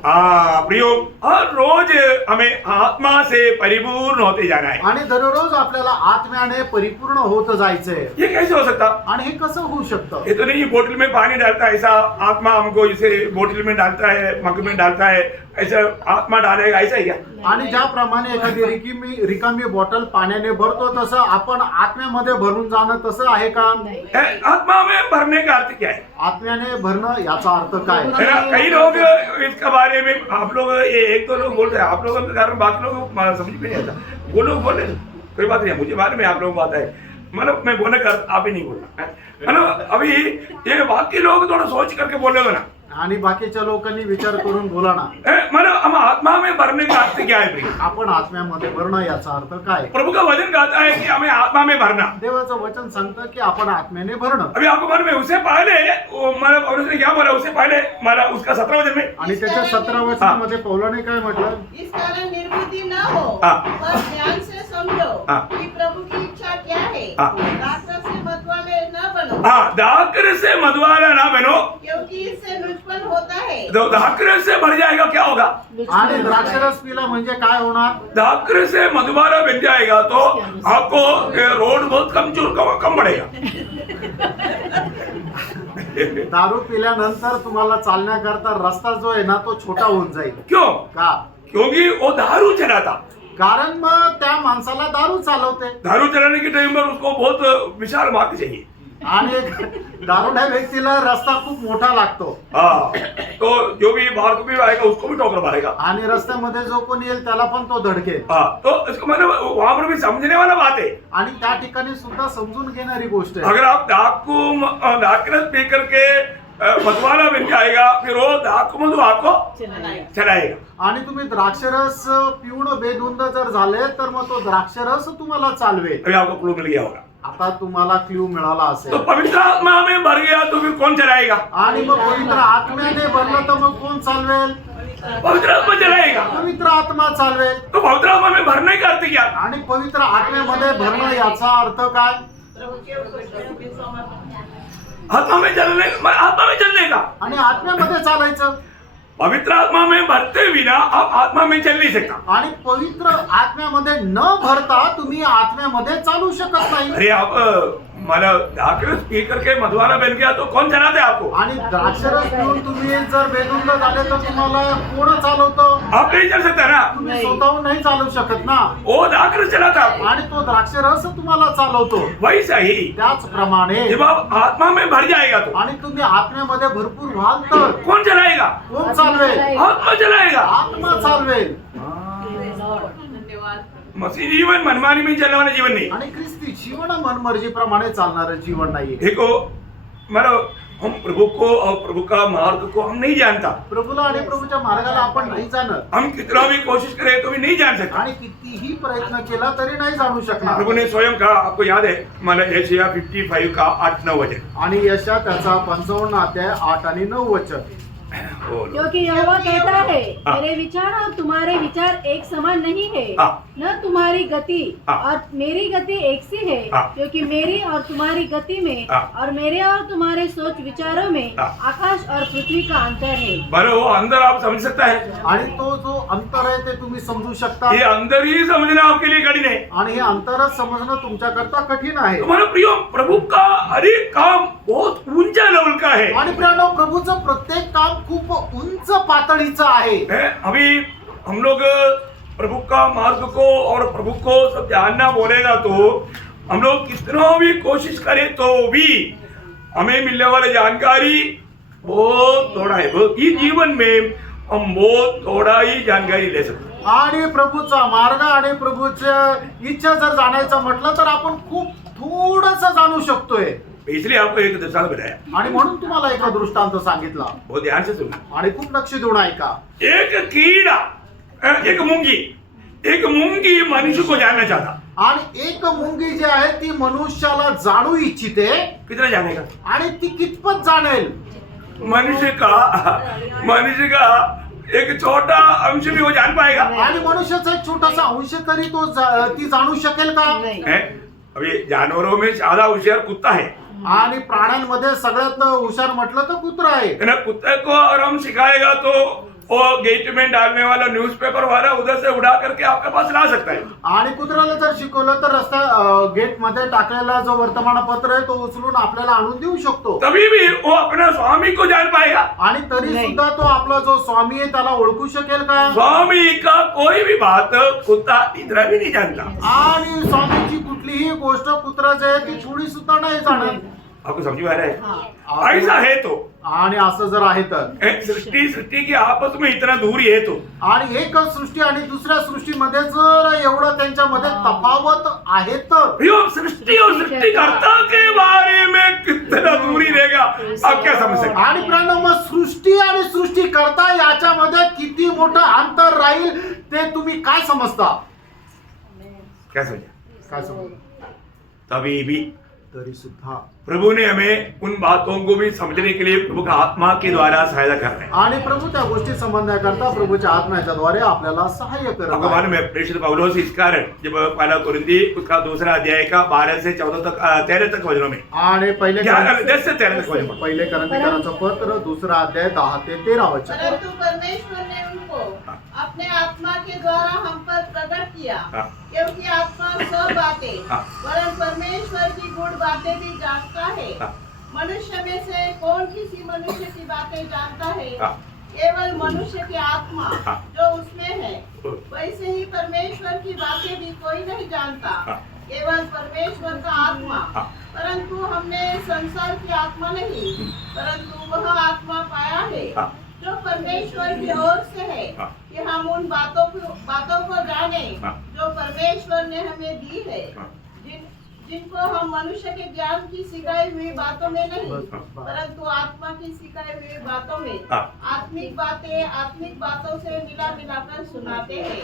प्रियो हर रोज हमें आत्मा से परिपूर्ण होते जाना है। आणि दररोज आपल्याला आत्म्याने परिपूर्ण होत जायचंय ये कैसे हो सकता? आणि हे कसं होऊ शकतं ये तो नहीं बोतल में पानी डालता है ऐसा आत्मा हमको इसे बोतल में डालता है, मग में डालता है, ऐसा आत्मा डालेगा ऐसा ही क्या? आणि ज्याप्रमाणे एखादी रिकामी बॉटल पाण्याने भरतो तसं आपण आत्म्यामध्ये भरून जाणं तसं आहे का नहीं। आत्मा में भरने का अर्थ क्या है? आत्म्याने भरणं याचा अर्थ काय है ना? कई लोग इसके बारे में आप लोग एक दो लोग बोल रहे हैं, आप लोगों के कारण बाकी लोग समझ में नहीं आता। वो लोग बोले कोई बात नहीं, मुझे मालूम है आप लोगों को बात है, मतलब मैं बोलने का आप ही नहीं बोलना है ना? अभी ये बाकी लोग थोड़ा सोच करके बोलेगा ना, आणि बाकीच्या लोकांनी विचार करून बोला ना मतलब हम आत्मा में भरने का अर्थ क्या है भाई? आपण आत्म्यामध्ये भरणं याचा अर्थ काय प्रभु का वचन कहता है कि हमें आत्मा में भरना। देवाचं वचन सांगतं की आपण आत्म्याने भरणं अभी आपको मालूम है उससे पहले मतलब पौलुस ने क्या बोला? उससे पहले मतलब उसका 17 वचन में आणि त्याच्या 17 वचनामध्ये पौलाने काय म्हटलं इस कारण निर्बुद्धि न हो हाँ। पर ध्यान से समझो हाँ। कि प्रभु की इच्छा क्या है। हाँ। दाखरस से मतवाले न बनो दाकर से मधुवाला ना बनो, क्योंकि इससे लुचपन होता है। तो दाकर से भर जाएगा क्या होगा? आणि द्राक्षरस पिला म्हणजे काय होणार दाकर से मधुबारा बन जाएगा तो आपको रोड बहुत कम पड़ेगा। दारू पिल्यानंतर तुम्हाला चालण्याकरता रस्ता जो आहे ना तो छोटा होऊन जाईल क्यों? का क्योंकि वो दारू चलाता। कारण मग त्या माणसाला दारू चालवते दारू चलाने के टाइम पर उसको बहुत विशाल मार्ग चाहिए। आणि दारुड्या व्यक्तीला रस्ता खूप मोठा लागतो तो जो भी बाहर को भी आएगा उसको भी ठोकर मारेगा। आणि रस्त्यामध्ये जो कोण येईल त्याला पण तो धडकेल तो इसको मतलब वहां पर भी समझने वाला बात है। आणि त्या ठिकाणी सुद्धा समजून घेणारी गोष्ट आहे अगर आप दाकरस पी करके मधुवाला बन जाएगा फिर वो दाकू मधु आपको चलाएगा। आणि तुम्ही द्राक्षरस पिऊन बेधुंद जर झाले तर मग तो द्राक्षरस तुम्हाला चालवेल। अभी आपको क्लू मिल गया होगा। आता तुम्हाला क्ल्यू मिळाला तो असेल पवित्र आत्मा में भर गया तो फिर कौन चलाएगा? आणि मग पवित्र आत्म्याने भरलं तर मग कोण चालवेल? पवित्र आत्मा चलाएगा। पवित्र आत्मा चालवेल. तो पवित्र आत्मा में भरने का अर्थ क्या? आणि पवित्र आत्म्यामध्ये भरणं याचा अर्थ काय? आत्मा में चलने का आणि आत्म्यामध्ये चालायचं. पवित्र आत्मा में भरते बिना आप आत्मा में चल नहीं सकता। आणि पवित्र आत्म्यामध्ये न भरता तुम्ही आत्म्यामध्ये चालू शकत नाही. अरे आप मला दाखल पी करके मधुवाला बन गया तो कौन चलाते आपको? आणि द्राक्षरस पिऊन तुम्ही जर बेधुंद झाले तर तुम्हाला कोण चालवतं? आप नहीं चल सकते ना, तुम्ही स्वतःहून नाही चालू शकत ना. वो दाखल चलाता आपको। आणि तो द्राक्षरस तुम्हाला चालवतो. वैसा ही त्याचप्रमाणे जब आप आत्मा में भर जाएगा तो आणि तुम्ही आत्म्यामध्ये भरपूर व्हाल तर कौन चलाएगा? कोण चालवेल? आत्मा चलाएगा। आत्मा चालवेल. मसीह जीवन मनमानी में चलने वाला जीवन नहीं। आणि ख्रिस्ती जीवन मनमर्जीप्रमाणे चालणारं जीवन नाहीये. देखो मतलब हम प्रभु को और प्रभु का मार्ग को हम नहीं जानता। प्रभूला आणि प्रभूच्या मार्गाला आपण नाही जाणत. हम कितना भी कोशिश करें तो भी नहीं जान सकते। आणि कितीही प्रयत्न केला तरी नाही जाणू शकणार. प्रभु ने स्वयं कहा, आपको याद है मला यशाया 55 का 8-9 वचन। आणि यशा त्याचा 55 अध्याय 8 आणि 9 वचन. क्योंकि यहोवा कहता है, मेरे विचार और तुम्हारे विचार एक समान नहीं है, न तुम्हारी गति और मेरी गति एक सी है, क्योंकि मेरी और तुम्हारी गति में और मेरे और तुम्हारे सोच विचारों में आकाश और पृथ्वी का अंतर है. बरं, वो अंदर आप समझ सकता है। आणि तो जो अंतर आहे ते तुम्ही समजू शकता. ये अंदर ही समझना आपके लिए कठिन है। आणि हे अंतरच समजणं तुमच्याकरता कठीण आहे. तुम्हारा प्रिय प्रभु का हर एक काम बहुत ऊंचा लेवल का है। आणि प्रियानो, प्रभूचं प्रत्येक काम खूप उंच पातळीचं आहे. अभी हम लोग प्रभु का मार्ग को और प्रभु को सब जानना बोलेगा तो हम लोग कितना भी कोशिश करें तो भी हमें मिलने वाली जानकारी बहुत थोड़ा है। इस जीवन में हम बहुत थोड़ा ही जानकारी ले सकते हैं। आणि प्रभूचा मार्ग आणि प्रभूच्या इच्छा जर जाणायचं म्हटलं तर आपण खूप थोडंसं जाणू शकतोय. इसलिए आपको एक दृष्टांत बताया आणि म्हणून तुम्हाला एक दृष्टांत सांगितला. बहुत ध्यान से सुनना। आणि खूप लक्ष देऊन ऐका. एक कीड़ा, एक मूंगी मनुष्य को जानना चाहता। आणि एक मुंगी जी आहे ती मनुष्याला जाणू इच्छिते. कितना जानेगा? आणि ती कितपत जाणेल? मनुष्य का एक छोटा अंश भी वो जान पाएगा। आणि मनुष्याचा एक छोटासा अंश तरी तो ती जाणू शकेल का? अभी जानवरों में ज्यादा होशियार कुत्ता है। आणि प्राण्यांमध्ये सगळ्यात हुशार म्हटलं तर कुत्रा आहे. कुत्ते को अगर हम सिखाएगा तो वो गेट में डालने वाला न्यूज़पेपर वाला उधर से उड़ा करके आपके पास ला सकता है। आणि कुत्र्याला जर शिकवलं तर रस्ता गेट मध्ये टाकलेला जो वर्तमानपत्र आहे तो उचलून आपल्याला आणून देऊ शकतो. तभी भी वो अपना स्वामी को जान पाएगा। आणि तरी सुद्धा तो आपला जो स्वामी आहे त्याला ओळखू शकेल का? स्वामी का कोई भी बात कुत्ता इतना भी नहीं जानता। आणि स्वामीची कुठलीही गोष्ट कुत्रा जे आहे ती थोडी सुद्धा नाही जाणत. आपको समझ में आ रहा है? ऐसा है तो आणि असं जर आहे तर सृष्टि की आपस में इतना दूरी है तो आणि एक सृष्टी आणि दुसऱ्या सृष्टीमध्ये जर एवढं त्यांच्यामध्ये तफावत आहे तर सृष्टि और सृष्टिकर्ता के बारे में कितना दूरी रहेगा आप क्या समझ सकते? आणि प्राण्यांनो, मग सृष्टी आणि सृष्टिकर्ता याच्यामध्ये किती मोठं अंतर राहील ते तुम्ही काय समजता? क्या समझा? काय समजता? तभी भी तरी सुद्धा प्रभु ने हमें उन बातों को भी समझने के लिए प्रभु का आत्मा के द्वारा सहायता कर रहे हैं। आणि प्रभु त्या गोष्टी समजण्याकरता प्रभूच्या आत्म्याच्या द्वारे आपल्याला सहाय्य करत आपको आहे. मालूम है प्रेषित पौलुस इस कारण जब पहला कुरिन्थी उसका दूसरा अध्याय का 12 से 14 तक 13 तक वचनों में आणि 10 से 13 तक वचनों में पहिले करंथीकरांचं पत्र 2 अध्याय 10 ते 13 वचन. परंतु परमेश्वर ने उनको अपने आत्मा के द्वारा हम पर प्रकट किया, क्योंकि आत्मा सब बातें वरन परमेश्वर की गूढ़ बातें भी जानता है। मनुष्य में से कौन किसी मनुष्य की बातें जानता है? केवल मनुष्य की आत्मा जो उसमें है। वैसे ही परमेश्वर की बातें भी कोई नहीं जानता, केवल परमेश्वर का आत्मा। परंतु हमने संसार की आत्मा नहीं, परंतु वह आत्मा पाया है जो परमेश्वर की ओर से है, कि हम उन बातों को जाने जो परमेश्वर ने हमें दी है, जिनको हम मनुष्य के ज्ञान की सिखाई हुई बातों में नहीं, परंतु आत्मा की सिखाई हुई बातों में आत्मिक बातों से मिला मिलाकर सुनाते हैं।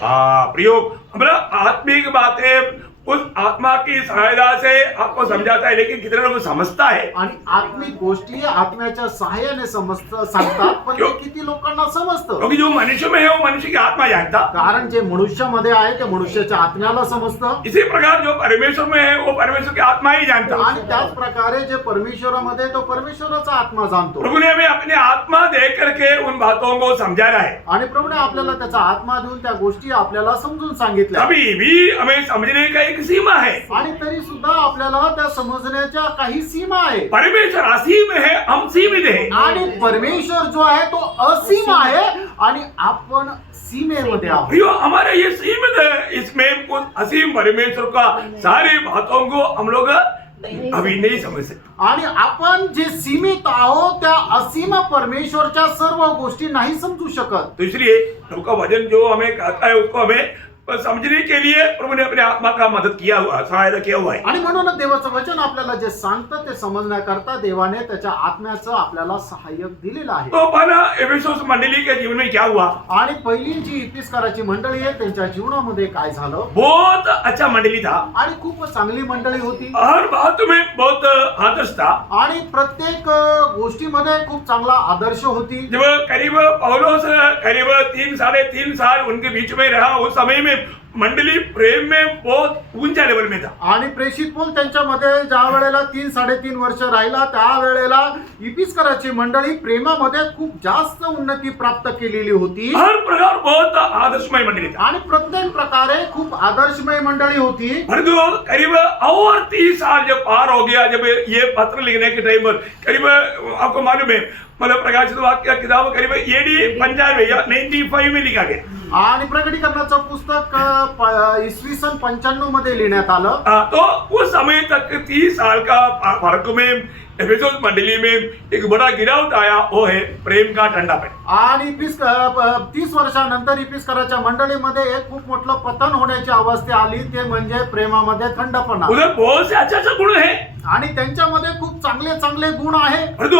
प्रयोग मतलब आत्मिक बातें उस आत्मा की सहायता से आपको समझाता है, लेकिन कितने लोग समझता है? आणि आत्मिक गोष्टी आत्म्याच्या सहाय्याने सांगतात, पण ते किती लोकांना समजतं? क्योंकि जो मनुष्य में है वो मनुष्य की आत्मा जानता। कारण जे मनुष्यामध्ये आहे ते मनुष्याच्या आत्म्याला समजतं, इसी प्रकार जो परमेश्वर में है वो परमेश्वर की आत्मा ही जानता। आणि त्याच प्रकारे जे परमेश्वरामध्ये तो परमेश्वराचा आत्मा जाणतो। प्रभु ने हमें अपने आत्मा दे करके उन बातों को समझाना है। आणि प्रभूने आपल्याला त्याचा आत्मा देऊन त्या गोष्टी आपल्याला समजून सांगितल्या। अभी भी हमें समझने का एक सीमा है। आणि तरी सुद्धा आपल्याला त्या समजण्याच्या काही सीमा आहे। परमेश्वर असीम है, हम सीमित है। आणि परमेश्वर जो आहे तो असीम आहे आणि आपण सीमेमध्ये आहोत। भैया हमारे ये सीमित है, इसमें उस असीम परमेश्वर का सारी बातों को हम लोग अभी नहीं समझ सकते। आणि आपण जे सीमित आहोत त्या असीम परमेश्वरच्या सर्व गोष्टी नाही समजू शकत। तो इसलिए प्रभु का वचन जो हमें कहता है उसको हमें समझने के लिए प्रभु ने अपने आत्मा का मदद किया हुआ, सहायता किया हुआ है। आणि म्हणूनच देवाचं वचन आपल्याला जे सांगतं ते समजण्याकरता देवाने त्याच्या आत्म्याचं आपल्याला सहाय्यक दिलेलं आहे। तो पहला एफेसोस मंडली के जीवन में क्या हुआ? आणि पहिली जी इफिसकाराची मंडळी आहे त्यांच्या जीवनामध्ये काय झालं? बहुत अच्छा मंडली था आणि खूप चांगली मंडळी होती, हर बात में बहुत आदर्श था। आणि प्रत्येक गोष्टीमध्ये खूप चांगला आदर्श होती। जब करीब पौलुस करीब 3-3.5 साल उनके बीच में रहा, उस समय में मंडली प्रेम में बहुत ऊंचा लेवल में था। आणि प्रेषित पौल त्यांच्यामध्ये ज्या वेळेला 3-3.5 वर्ष राहिला त्या वेळेला इफिसकाराची मंडळी प्रेमामध्ये खूप जास्त उन्नती प्राप्त केलेली होती। हर प्रकार बहुत आदर्शमय मंडली था। आणि प्रत्येक प्रकारे खूप आदर्शमय मंडळी होती। परंतु करीब और 30 साल जब पार हो गया, जब ये पत्र लिखने के टाइम पर करीब आपको मालूम है, मतलब प्रकाशित वाक्य किताब करीब AD 95 या 95 में लिखा गया। आणि प्रकटीकरणाचं पुस्तक इसवी सन 95 मध्ये लिहिण्यात आलं। तो उस समय तक 30 साल का फर्क में एफेसोस मंडली में एक बड़ा गिरावट आया, वो है प्रेम का ठंडापन। आणि 30 वर्षानंतर इफिसकाराच्या मंडळीमध्ये एक खूप मोठं पतन होण्याची अवस्था आली, ते म्हणजे प्रेमामध्ये थंडपणा। उधर बहुत से अच्छे गुण है आणि त्यांच्यामध्ये खूप चांगले चांगले गुण आहे, परंतु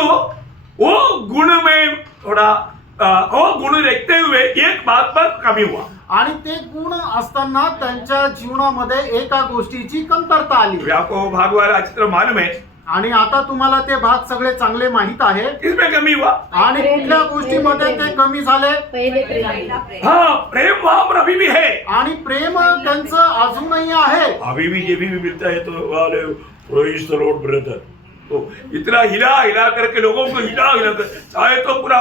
वो गुण में थोड़ा वो गुण देखते हुए एक बात पर कमी हुआ। आणि ते गुण असताना त्यांच्या जीवनामध्ये एका गोष्टीची कमतरता आली। आपको भाग वाला चित्र मालूम है, आणि आता तुम्हाला ते भाग सगळे चांगले माहित आहे। किसमें कमी हुआ? आणि कुठल्या गोष्टीमध्ये ते कमी झाले? पहिले प्रेम। हाँ, प्रेम वहां पर अभी भी है, आणि प्रेम त्यांचं अजूनही आहे। अभी भी ये भी मिलता है तो वाले प्रेज द लॉर्ड ब्रदर, तो इतना हिला हिला करके लोगों को हिला हिला कर चाहे तो पूरा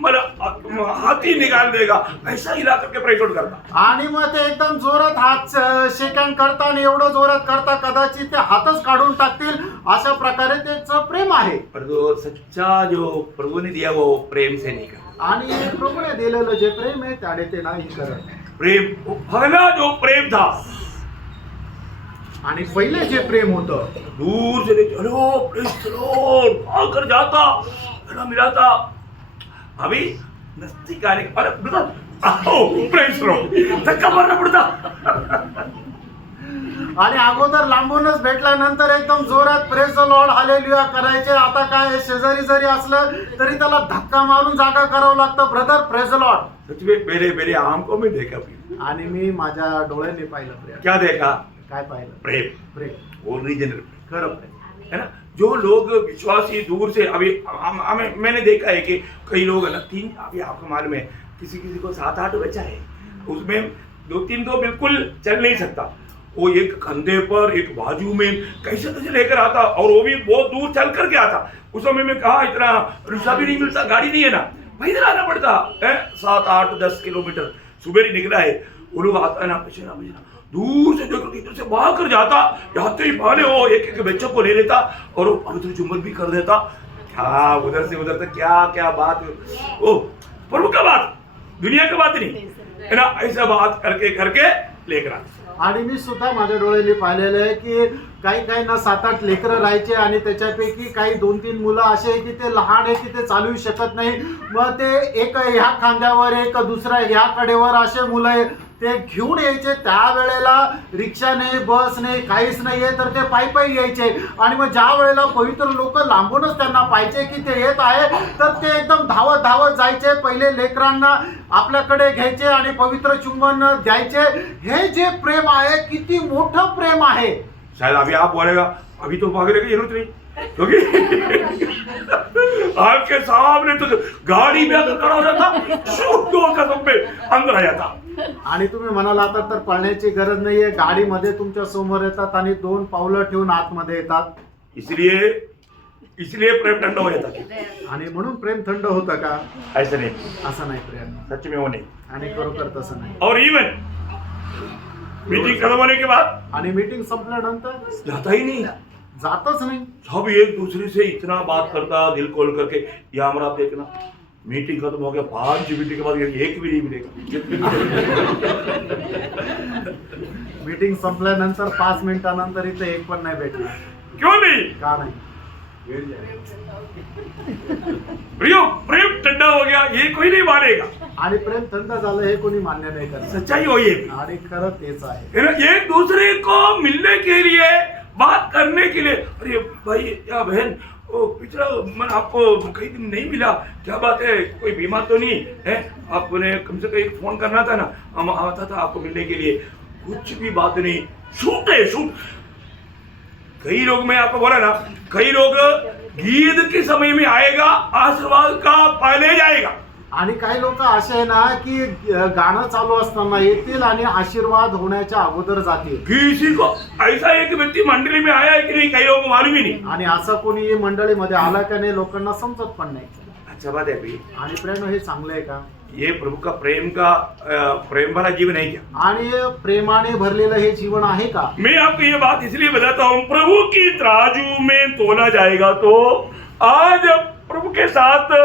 मतलब हाथ ही निकाल देगा, ऐसा हिला करके प्रेज आउट करता। आणि मग ते एकदम जोरात हात शेकन करता आणि एवढं जोरात करता कदाचित ते हातच काढून टाकतील, अशा प्रकारे त्याचं प्रेम आहे। पर जो सच्चा जो प्रभु ने दिया वो प्रेम से नहीं करता। आणि प्रभूने दिलेलं जे प्रेम आहे त्याने ते नाही करत। प्रेम पहला जो प्रेम था, आणि पहिले जे प्रेम होतं दूर से देख चलो प्रेज द लॉर्ड आकर जाता, गला मिलाता। अभी नजदीक आने के अरे ब्रदर आओ प्रेज द लॉर्ड, धक्का मारना पड़ता। आणि अगोदर लांबूनच भेटल्यानंतर एकदम जोरात प्रेज द लॉर्ड हालेलुया करायचे। आता काय शेजारी जरी असलं तरी त्याला धक्का मारून जागा करावं लागतं, ब्रदर प्रेज द लॉर्ड। सच में मेरे आंखों में देखा प्रेम। आणि मी माझ्या डोळ्याने पाहिलं प्रेम। क्या देखा? काय पाहिलं? प्रेम, प्रेम, ओरिजिनल खरं प्रेम है ना। जो लोग विश्वासी दूर से अभी मैंने देखा है कि कई लोग है ना, अभी आपको मालूम है किसी को 7-8 बच्चा है, उसमें 2-3 तो बिल्कुल चल नहीं सकता, वो एक कंधे पर एक बाजू में कैसे कैसे लेकर आता, और वो भी बहुत दूर चल करके आता। उस समय में कहा इतना रिक्शा भी नहीं मिलता, गाड़ी नहीं है ना, पैदल आना पड़ता है 7-8-10 किलोमीटर। सुबह निकला है, वो लोग आता है ना पसीना पसीना, दूर से देखो इधर से भाग कर जाता, जाते ही पहले वो एक बच्चों को ले लेता और वो पवित्र चुंबन भी कर देता। क्या उधर से उधर तक क्या क्या बात, ओ प्रभु का बात, दुनिया का बात नहीं है ना, ऐसा बात करके करके लेकर आता। आणि मी सुद्धा माझ्या डोळ्याने पाहिलेलं आहे की काही काही ना 7-8 लेकरं राहायचे आणि त्याच्यापैकी काही 2-3 मुलं असे आहे की ते लहान आहे की ते चालू शकत नाही. मग ते एक ह्या खांद्यावर एक दुसऱ्या ह्या कडेवर असे मुलं आहे ते घेऊन यायचे. त्यावेळेला रिक्षाने बसने काहीच नाहीये तर ते पायी पायी यायचे. आणि मग ज्या वेळेला पवित्र लोक लांबूनच त्यांना पाहिजे की ते येत आहे तर ते एकदम धावत धावत जायचे. पहिले लेकरांना आपल्याकडे घ्यायचे आणि पवित्र चुंबन द्यायचे. हे जे प्रेम आहे किती मोठं प्रेम आहे. शायद अभी आप बोलेगा अभी तो भागने की जरूरत नहीं क्योंकि आपके सामने तो गाड़ी में अगर खड़ा हो जाता शूट दो कदम पे अंदर आ जाता. आणि तुम्ही म्हणाला आता तर पळण्याची गरज नाहीये. गाडीमध्ये तुमच्या समोर येतात आणि 2 पावलं ठेवून आतमध्ये येतात. इसलिए प्रेम ठंडा हो जाता. आणि म्हणून प्रेम थंड होतं का? ऐसा नहीं, असं नाही प्रेम. सच में वो नहीं. आणि खरोखर तसं नाही. और इवन मीटिंग खत्म होने के बाद आणि मीटिंग संपल्यानंतर जाता ही नहीं, जातच नाही. सब एक दूसरे से इतना बात करता दिल खोल करके. या हमारा आप देखना मीटिंग खत्म हो गया 5 मीटिंग के बाद एक भी नहीं मिलेगा. मीटिंग संपल्यानंतर 5 मिनिटानंतर इथे एक पण नाही भेटणार. क्यों नहीं? का नाही? प्रियो प्रेम ठंडा हो गया ये कोई नहीं मानेगा. आणि प्रेम थंड झालं हे कोणी मान्य नाही करत. सच्चाई वही है. आणि खरं तेच आहे. है ना? एक दूसरे को मिलने के लिए बात करने के लिए अरे भाई या बहन ओ पिछड़ा मन आपको कई दिन नहीं मिला क्या बात है कोई बीमार तो नहीं है आपने कम से कम एक फोन करना था ना हम आता था आपको मिलने के लिए. कुछ भी बात नहीं. शूट है शूट. कई लोग मैं आपको बोला ना कई लोग गीत के समय में आएगा आशीर्वाद का पहले जाएगा. आणि काही लोक असे आहे ना की गाणं चालू असताना येतील आणि आशीर्वाद होण्याच्या अगोदर जातील. किसी को ऐसा एक व्यक्ति मंडली में आया है कि नहीं कई लोगों को मालूम ही नहीं. आणि असं कोणी मंडळीमध्ये आला का नाही लोकांना समजत पण नाही. अच्छा बात है भाई. आणि प्रेम हे चांगलं आहे का? ये प्रभु का प्रेम भरा जीवन है क्या? आणि प्रेमाने भरलेलं हे जीवन आहे का? मैं आपको ये बात इसलिए बताता हूँ प्रभु की तराजू में तोला जाएगा तो आज प्रभु के साथ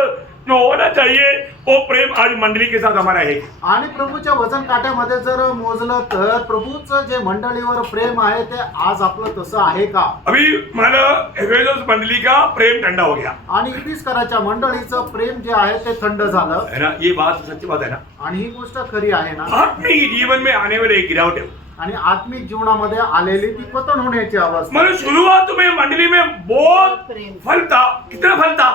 जो होना चाहिए वो प्रेम आज मंडली के साथ हमारा है. आणि प्रभूच्या वजन काट्यामध्ये जर मोजलं तर प्रभूचं जे मंडळीवर प्रेम आहे ते आज आपलं तसं आहे का? अभी मानो एफेसस मंडली का प्रेम ठंडा हो गया आणि इफिसकराच्या मंडळीचं प्रेम जे आहे ते थंड झालं. है ना. ये बात सच्ची बात है ना. आणि ही गोष्ट खरी आहे ना. आत्मिक जीवन में आने वाले एक गिरावट है. आणि आत्मिक जीवनामध्ये आलेली ती पतन होण्याची अवस्था. मतलब शुरुआत में मंडली में बहुत फल था. कितना फल था?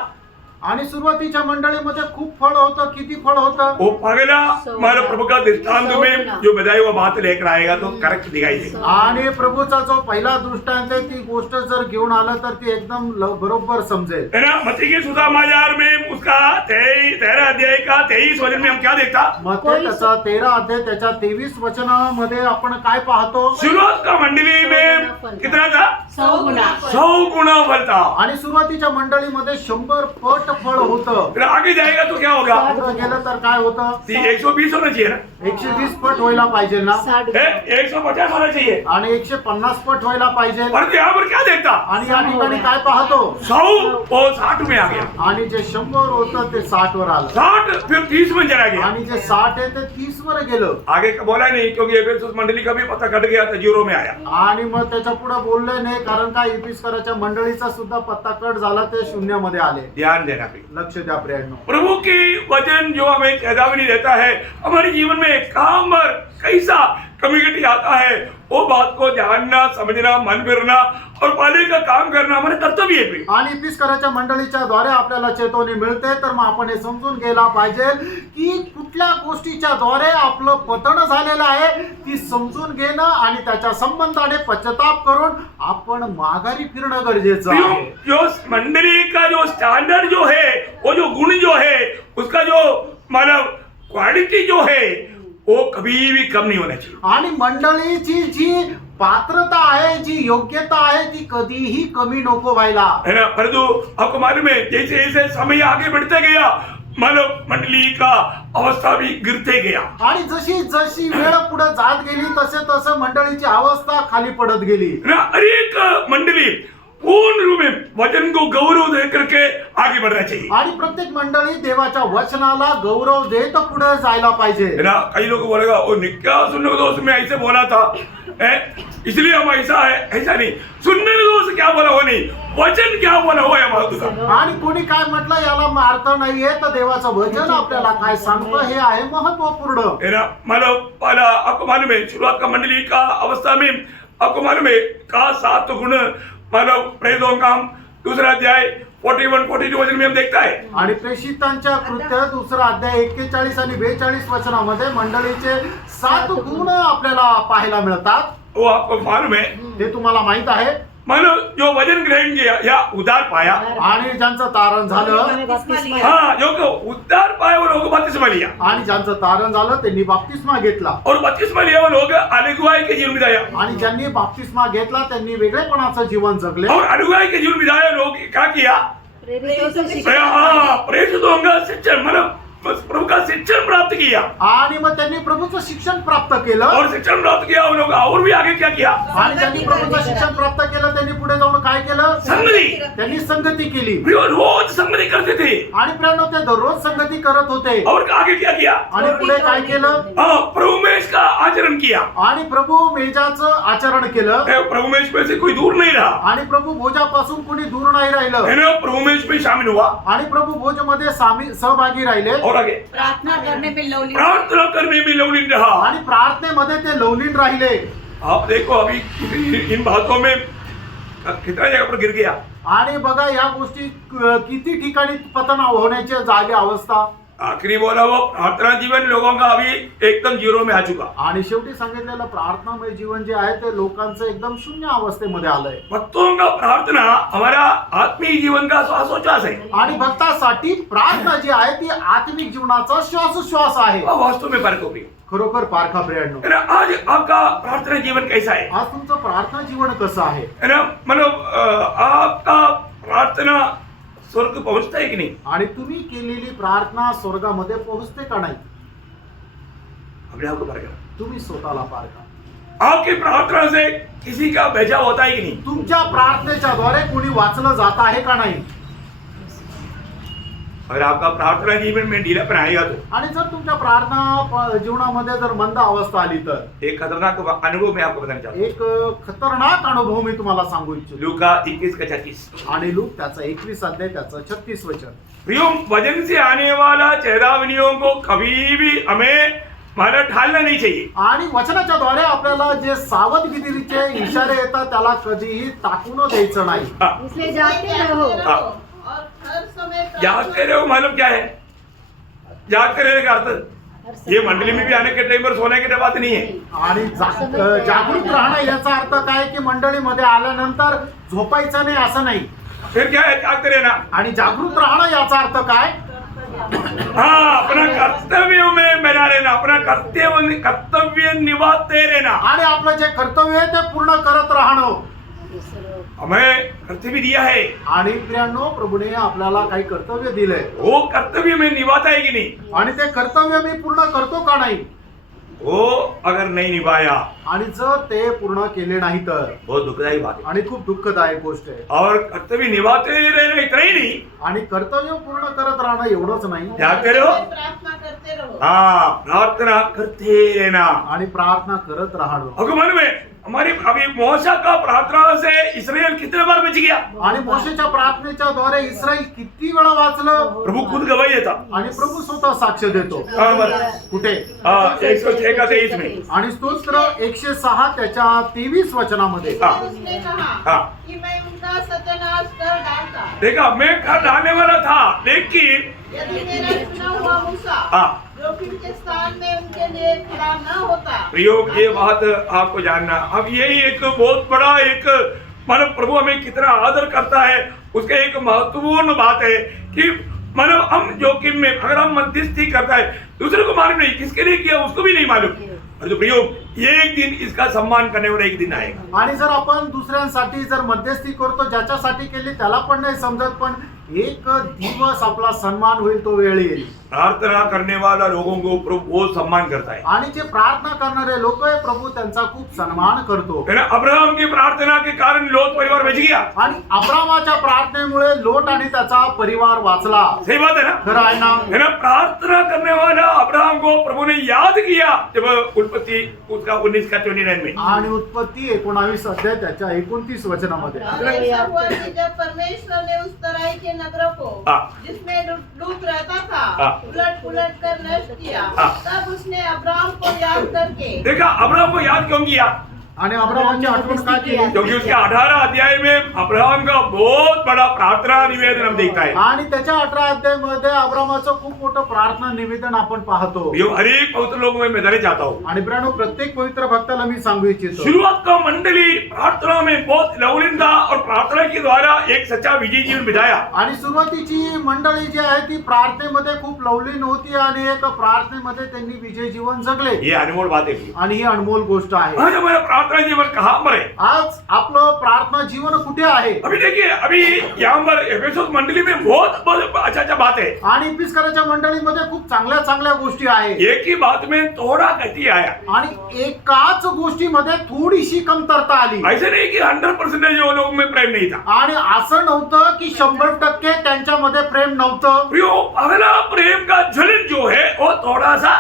आणि सुरुवातीच्या मंडळीमध्ये खूप फळ होतं. किती फळ होतं? वो पगला हमारे प्रभु का दृष्टांत में जो बताई वो बात लेकर आएगा तो करेक्ट दिखाई देगा. आणि प्रभूचा जो पहिला दृष्टांत आहे ती गोष्ट जर घेऊन आलं तर ती एकदम बरोबर समजेल. है ना. मत्ती के सुसमाचार में उसका 13 अध्याय का 23 वचन में हम क्या देखता? मत्ती त्याचा 13 अध्याय त्याच्या 23 वचनामध्ये आपण काय पाहतो? शुरुआत का मंडली में कितना था? 100 गुना फल था. आणि सुरुवातीच्या मंडळीमध्ये 100 पट फळ होतं. फिर आगे जाएगा तो क्या होगा? पुढे गेलं तर काय होतं? 120 होना चाहिए ना. 120 पट व्हायला पाहिजे ना. 150 होना चाहिए. आणि 150 पट व्हायला पाहिजे. और यहाँ पर क्या देखता? आणि या ठिकाणी काय पाहतो? 100 और 60 में आ गया. आणि जे 100 होतं ते 60 वर आलं. 60 फिर 30 में चला गया. आणि जे 60 आहे ते 30 वर गेलं. आगे का बोला नहीं क्योंकि एफेसस मंडली का भी पता कट गया था 0 में आया. आणि मग त्याच्या पुढे बोलले नाही कारण काय इफिसकराच्या मंडळीचा सुद्धा पत्ता कट झाला ते 0 मध्ये आले. ध्यान देना भी. लक्ष द्या प्रियांनो. प्रभु की वचन जो हमें चेतावनी देता है हमारे जीवन में काम पर कैसा कम्युनिटी आता है वो बात को जानना समझना मन फिरना और पाले का काम करना हमारे कर्तव्य है. आणि इफिसकराच्या मंडळीच्या द्वारे आपल्याला चेतवणी मिळते तर मग आपण हे समजून गेला पाहिजे की कुठल्या गोष्टीच्या द्वारे आपलं पतन झालेलं आहे ती समजून घेणं आणि त्याच्या संबंधाने पश्चाताप करून आपण माघारी फिरणं गरजेचं आहे. जो मंडली का जो स्टैंडर्ड जो है वो जो गुण जो है उसका जो मतलब क्वालिटी जो है वो कभी भी कम नहीं होना चाहिए. आणि मंडळीची जी पात्रता आहे जी योग्यता आहे ती कधीही कमी नको व्हायला. है ना. परंतु आपको मालूम है जैसे जैसे समय आगे बढ़ते गया मानव मंडली का अवस्था भी गिरते गया. आणि जशी जशी वेळ पुढे जात गेली तसे तसे मंडळीची अवस्था खाली पडत गेली. ना. हर एक मंडली पूर्ण रूप में वचन को गौरव दे करके आगे बढ़ना चाहिए। आणि प्रत्येक मंडळी देवाच्या वचनाला गौरव देत पुढे जायला पाहिजे। है ना, कई लोग बोलेगा ओ क्या सुनने को दोस्त मैं ऐसे बोला था इसलिए हम ऐसा है, ऐसा नहीं। सुनने को दोस्त क्या बोला हो नहीं, वचन क्या बोला हो या बात का। आणि कोणी काय म्हटलं याला अर्थ नाहीये, तर देवाचं वचन आपल्याला काय सांगतं हे आहे महत्वपूर्ण। है ना, मालूम आपको मालूम है शुरुआत का मंडली का अवस्था में आपको मालूम है का 7 गुण मानव प्रेरितों का दूसरा अध्याय 41-42 वचन में हम देखता है। आणि प्रेषितांच्या कृत्य दुसरा अध्याय 41 आणि 42 वचनामध्ये मंडळीचे 7 गुण आपल्याला पाहायला मिळतात। वो आपको मालूम है, ते तुम्हाला माहित आहे। मानो जो वचन ग्रहण किया या उद्धार पाया, आणि ज्यांचं तारण झालं, हाँ जो उद्धार पाया वो लोग बपतिस्मा लिया, आणि ज्यांचं तारण झालं त्यांनी बाप्तिस्मा घेतला, और बपतिस्मा लिया वो लोग अलगुआई के जीवन बिताया, आणि ज्यांनी बाप्तिस्मा घेतला त्यांनी वेगळेपणाचं जीवन जगले। और अलगुआई के जीवन बिताया लोग क्या किया, प्रेरितों से शिक्षा हाँ प्रेरितों का शिक्षण मतलब प्रभु का शिक्षण प्राप्त किया, आणि मग त्यांनी प्रभूचं शिक्षण प्राप्त केलं, और शिक्षण प्राप्त किया उन लोग और भी आगे क्या किया, आणि त्यांनी प्रभूचं शिक्षण प्राप्त केलं त्यांनी पुढे जाऊन काय केलं, संगति, त्यांनी संगती केली, वो रोज संगति करते थे, आणि प्रेरणो ते दररोज संगती करत होते, और आगे क्या किया, आणि पुढे काय केलं, हाँ प्रभु मेष का आचरण किया, आणि प्रभू मेजाचं आचरण केलं, प्रभु मेष में से कोई दूर नहीं रहा, आणि प्रभू भोजापासून कोणी दूर नाही राहिलं, है ना, प्रभु मेष में शामिल हुआ, आणि प्रभू भोजमध्ये सहभागी राहिले, और आगे प्रार्थना करने में लवली प्रार्थना करने में लवलीन रहा। आणि प्रार्थनेमध्ये ते लवलीन राहिले। आप देखो अभी इन बातों में कितना जगह पर गिर गया, आणि बघा या गोष्टी किती ठिकाणी पतन होण्याची जागे अवस्था। आखिरी बोला वो प्रार्थना जीवन लोगों का अभी एकदम जीरो में आ चुका, आणि शेवटी सांगितलेलं प्रार्थनामय जीवन जे आहे ते लोकांचं एकदम शून्य अवस्थेमध्ये आलंय। भक्तों का प्रार्थना हमारा आत्मीय जीवन का श्वासोच्छ्वास है, आणि भक्तासाठी प्रार्थना जी आहे ती आत्मिक जीवनाचा श्वासोच्छ्वास आहे। वह वास्तव में फर्क होगी। खरोखर पारखा प्रियांनो, है ना, आज आपका प्रार्थना जीवन कैसा है, आज तुमचं प्रार्थना जीवन कसं आहे, है ना, मतलब आपका प्रार्थना स्वर्ग पहुंचता है कि नहीं, आणि तुम्ही केलेली प्रार्थना स्वर्गामध्ये पोहोचते का नाही, अपने आप को पार करा, तुम्ही स्वतःला पारखा। आपकी प्रार्थना से किसी का बचाव होता है कि नहीं, तुमच्या प्रार्थनेच्या द्वारे कोणी वाचलं जात आहे का नाही, अगर आपका प्रार्थना जीवन में ढीलापन आएगा तो आणि जर तुमच्या प्रार्थना जीवनामध्ये जर मंद अवस्था आली तर एक खतरनाक अनुभव मैं आपको बताना चाहता हूँ। एक खतरनाक अनुभव मी तुम्हाला सांगू इच्छितो। लूका 21:36, आणि लूक त्याचा 21 अध्याय त्याचं 36 वचन। प्रियो वचन से आने वाला चेतावनियों को कभी भी हमें माना ठालना नहीं चाहिए, आणि वचनाच्या द्वारे आपल्याला जे सावधगिरीचे इशारे येतात त्याला कधीही टाकू न द्यायचं नाही। हाँ, इसलिए जाते रहो और हर समय जागते रहो मालूम क्या है, जागते रहने का अर्थ ये मंडली में भी आने के टाइम पर सोने की बात नहीं है, आणि जागृत राहणं याचा अर्थ काय की मंडळीमध्ये आल्यानंतर झोपायचं नाही असं नाही। फिर क्या है जागते रहना, आणि जागृत राहणं याचा अर्थ काय, हाँ अपना कर्तव्य में बना रहना, अपना कर्तव्य निभाते रहना, आणि आपलं जे कर्तव्य आहे ते पूर्ण करत राहणं। हमें कर्तव्य दिया है, आणि प्रियांनो प्रभूने आपल्याला काही कर्तव्य दिलंय, वो कर्तव्य में निभाता है कि नहीं, आणि ते कर्तव्य मी पूर्ण करतो का नाही, वो अगर नहीं निभाया आणि जर ते पूर्ण केले नाही तर बहुत दुखदायी बात है। आणि खूप दुःखदायक गोष्ट आहे। और कर्तव्य निभाते रहना इतना ही नहीं, आणि कर्तव्य पूर्ण करत राहणं एवढंच नाही, जागते रहो, प्रार्थना करते रहो। हाँ प्रार्थना करते रहना। आणि प्रार्थना करत राहणं। आपको मालूम है हमारी अभी मोशा का प्रार्थना से इस्राएल कितने बार बच गया, आणि मोशेच्या प्रार्थनेच्या द्वारे इस्रायल किती वेळा वाचलं, प्रभु खुद गवाही देता, आणि प्रभु स्वतः साक्ष देतो। हाँ बरं, कुठे, 106 का 23 में, आणि स्तोत्र 106 त्याच्या 23 वचनामध्ये। हाँ उसने कहा हाँ कि मैं उनका सत्यानाश कर डालता, देखा मैं कर डालने वाला था, लेकिन यदि मेरा चुना हुआ मूसा हाँ जोखिम के स्थान में उनके लिए खड़ा न होता। प्रयोग ये बात आपको जानना, अब यही एक बहुत बड़ा एक मानव प्रभु हमें कितना आदर करता है उसका एक महत्वपूर्ण बात है कि मानव हम जोखिम में अगर हम मध्यस्थी करता है दूसरे को मालूम नहीं किसके लिए किया उसको भी नहीं मालूम, और जो प्रयोग ये एक दिन इसका सम्मान करने वाला एक दिन आएगा। आणि जर आपण दुसऱ्यांसाठी जर मध्यस्थी करतो ज्याच्यासाठी केली त्याला पण नाही समजत, पण एक दिवस आपला सन्मान होईल तो वेळ येईल। प्रार्थना करने वाला लोगों को प्रभु बहुत सम्मान करता है आणि जे प्रार्थना करणारे लोक आहे प्रभु त्यांचा खूप सन्मान करतो. है ना. अब्राहम की प्रार्थना के कारण लोट परिवार बच गया. आणि अब्रामाच्या प्रार्थनेमुळे लोट आणि त्याचा परिवार वाचला. सही बात है ना. खरं आहे ना. है ना. प्रार्थना करने वाला अब्राहम को प्रभु ने याद किया जब उत्पत्ति उसका 19 का 29 में. आणि उत्पत्ती 19 अध्याय त्याच्या 29 वचनामध्ये. और ऐसा हुआ कि जब परमेश्वर ने उस तराई के नगरों को हाँ। जिसमें लूत रहता था हाँ। उलट पुलट कर नष्ट किया, हाँ। तब उसने अब्राहम को याद करके देखा अब्राहम को याद क्यों किया. आणि अब्रामाची आठवण का केली. क्योंकि उसके 18 अध्याय में अब्राहम का बहुत बड़ा प्रार्थना निवेदन हम देखता है. आणि त्याच्या 18 अध्यायामध्ये अब्रामाचं खूप मोठं प्रार्थना निवेदन आपण पाहतो. ये हर एक पवित्र लोगों में मैं देना चाहता हूँ. आणि ब्रानो प्रत्येक पवित्र भक्ताला मी सांगू इच्छितो. शुरुआत का मंडली प्रार्थना में बहुत लवलीन था और प्रार्थना के द्वारा एक सच्चा विजय जीवन बिताया. आणि सुरुवातीची मंडळी जी आहे ती प्रार्थनेमध्ये खूप लवलीन होती आणि एक प्रार्थनेमध्ये त्यांनी विजय जीवन जगले. ये अनमोल बात है. आणि ही अनमोल गोष्ट आहे. आज हमारा प्रार्थना जीवन कहाँ पर है. आज आपलं प्रार्थना जीवन कुठे आहे. अभी देखिए अभी यहाँ पर एफेसोस मंडली में बहुत अच्छा बात है. आणि इफिसकराच्या मंडळीमध्ये खूप चांगल्या चांगल्या गोष्टी आहेत. एक ही बात में थोड़ा गति आया. आणि एकाच गोष्टीमध्ये थोडीशी कमतरता आली. ऐसे नहीं कि 100% वो लोग में प्रेम नहीं था. आणि असं नव्हतं की 100% त्यांच्यामध्ये प्रेम नव्हतं. प्रियो पहला प्रेम का ज्वलन जो है वो थोड़ा सा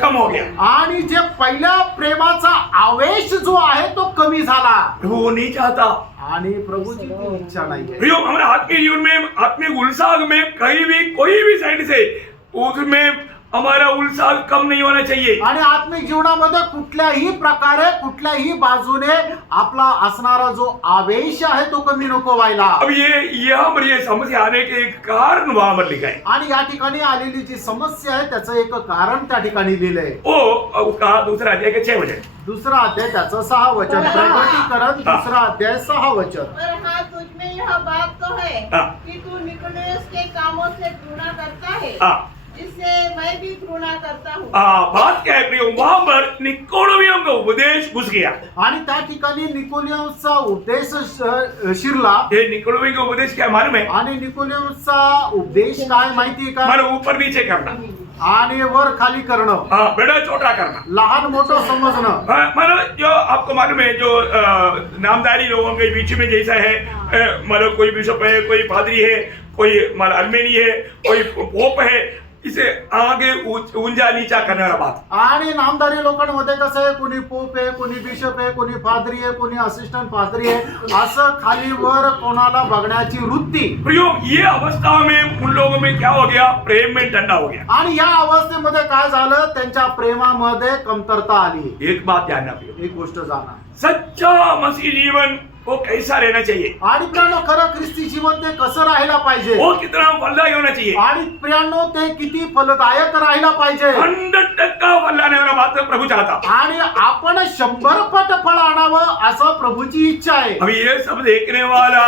कम हो गया. आणि जे पहिल्या प्रेमाचा आवेश जो आहे तो कमी झाला. वो नहीं चाहता. आणि प्रभूची ती इच्छा नाहीये. प्रियो हमारे आत्मीय जीवन में आत्मिक उल्लास में कहीं भी कोई भी साइड से उसमें हमारा उल्लास कम नहीं होना चाहिए. आणि आत्मिक जीवनामध्ये कुठल्याही प्रकारे कुठल्याही बाजूने आपला असणारा जो आवेश आहे तो कमी नको व्हायला. अब यहाँ पर ये समस्या आने के एक कारण वहां पर लिखा है. आणि या ठिकाणी आलेली जी समस्या आहे त्याचं एक कारण त्या ठिकाणी लिहिलंय. वो उसका दूसरा अध्याय के 6 वचन. दुसरा अध्याय त्याचं 6 वचन. प्रकटीकरण दुसरा अध्याय 6 वचन. पर हाँ तुझ में यह बात तो है हाँ। कि तू निकोदेमुस के कामों से घृणा करता है, हाँ. जिससे मैं भी घृणा करता हूँ. बात क्या है प्रियो वहां पर निकोडियम का उपदेश घुस गया. आणि त्या ठिकाणी निकोलियसचा उपदेश शिरला. ये निकोडियम का उपदेश क्या मालूम है. आणि निकोलियसचा उपदेश काय माहितीये का. मानो ऊपर नीचे करना. आणि वर खाली करणं. हाँ बड़ा छोटा करना. लहान मोठं समजणं. मानो जो आपको मालूम है जो नामधारी लोगों के बीच में जैसा है मतलब कोई बिशप है, कोई पादरी है, कोई अल्मेनी है, कोई पोप है, इसे आगे ऊंचा नीचा करणारा बात. आणि नामधारी लोकांमध्ये कसं आहे कोणी पोप आहे, कोणी बिशप आहे, कोणी पादरी आहे, कोणी असिस्टंट पादरी आहे, असं खाली वर कोणाला बघण्याची वृत्ती. प्रियो ये अवस्था में उन लोगों में क्या हो गया. प्रेम में ठंडा हो गया. आणि या अवस्थेमध्ये काय झालं त्यांच्या प्रेमामध्ये कमतरता आली. एक बात जानना प्रियो. एक गोष्ट जाणा. सच्चा मसीह जीवन वो कैसा रहना चाहिए. आणि प्रियानो खरं ख्रिस्ती जीवन ते कसं राहायला पाहिजे. वो कितना फलदायी होना चाहिए. आणि प्रियानो ते किती फलदायक राहायला पाहिजे. 100% फल लाने वाला बात प्रभु चाहता. आणि आपण 100 पट फळ आणावं असं प्रभूची इच्छा आहे. अभी ये सब देखने वाला,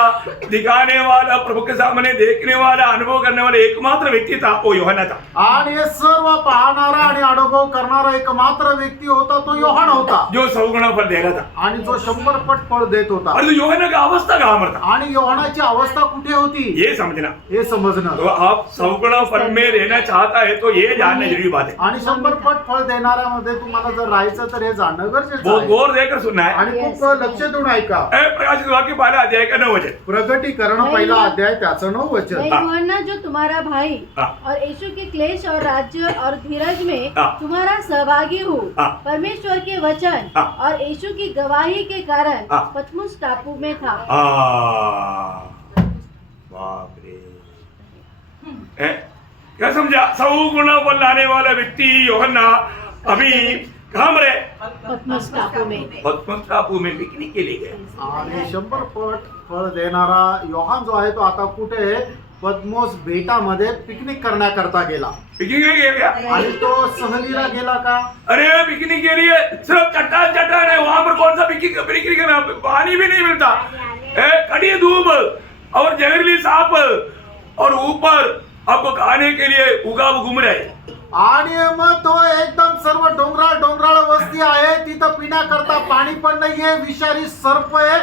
दिखाने वाला, प्रभु के सामने देखने वाला, अनुभव करने वाला एकमात्र व्यक्ति था वो यूहन्ना था. आणि हे सर्व पाहणारा आणि अनुभव करणारा एकमात्र व्यक्ती होता तो योहान होता. जो 100 गुना फल दे रहा था. आणि जो 100 पट फळ देत होता. और यूहन्ना का अवस्था कहाँ पर था. आणि योहानाची अवस्था कुठे होती ये समझना. हे समजणं. तो आप 100 गुना फल में रहना चाहता है तो ये जानना जरूरी बात है. आणि 100 पट फळ देणाऱ्यामध्ये तुम्हाला जर राहायचं तर हे जाणणं गरजेचं वो आहे. गौर देकर सुनना है. आणि खूप लक्ष देऊन ऐका. प्रकाशित वाक्य 12 अध्याय का 9 वचन. प्रगटीकरण पहिला अध्याय त्याचं 9 वचन. मैं यूहन्ना जो तुम्हारा भाई हाँ। और यीशु के क्लेश और राज्य और धीरज में हाँ। तुम्हारा सहभागी हूँ। हाँ। परमेश्वर के वचन हाँ। और यीशु की गवाही के कारण हाँ। पतमुस टापू में था। बाप रे. क्या समझा. 100 गुना फल लाने वाला व्यक्ति यूहन्ना अभी कहाँ मरे. पतमुस टापू में। पद्मस टापू में पिकनिक के लिए गए. आणि 100 पट फळ देणारा योहान जो आहे तो आता कुठे पद्मोस बेटामध्ये पिकनिक करण्याकरता गेला. पिकनिक में गया. आणि तो सहलीला गेला का. अरे पिकनिक के लिए सिर्फ चट्टान है. वहां पर कौन सा पिकनिक करना. पानी भी नहीं मिलता. कड़ी धूप और जहरीली सांप और ऊपर आपको खाने के लिए उगाव घूम रहे. आणि मग तो एकदम सर्व डोंगराळ वस्ती आहे ती तिथं पिण्याकरता पाणी पण नाहीये, विषारी सर्प आहे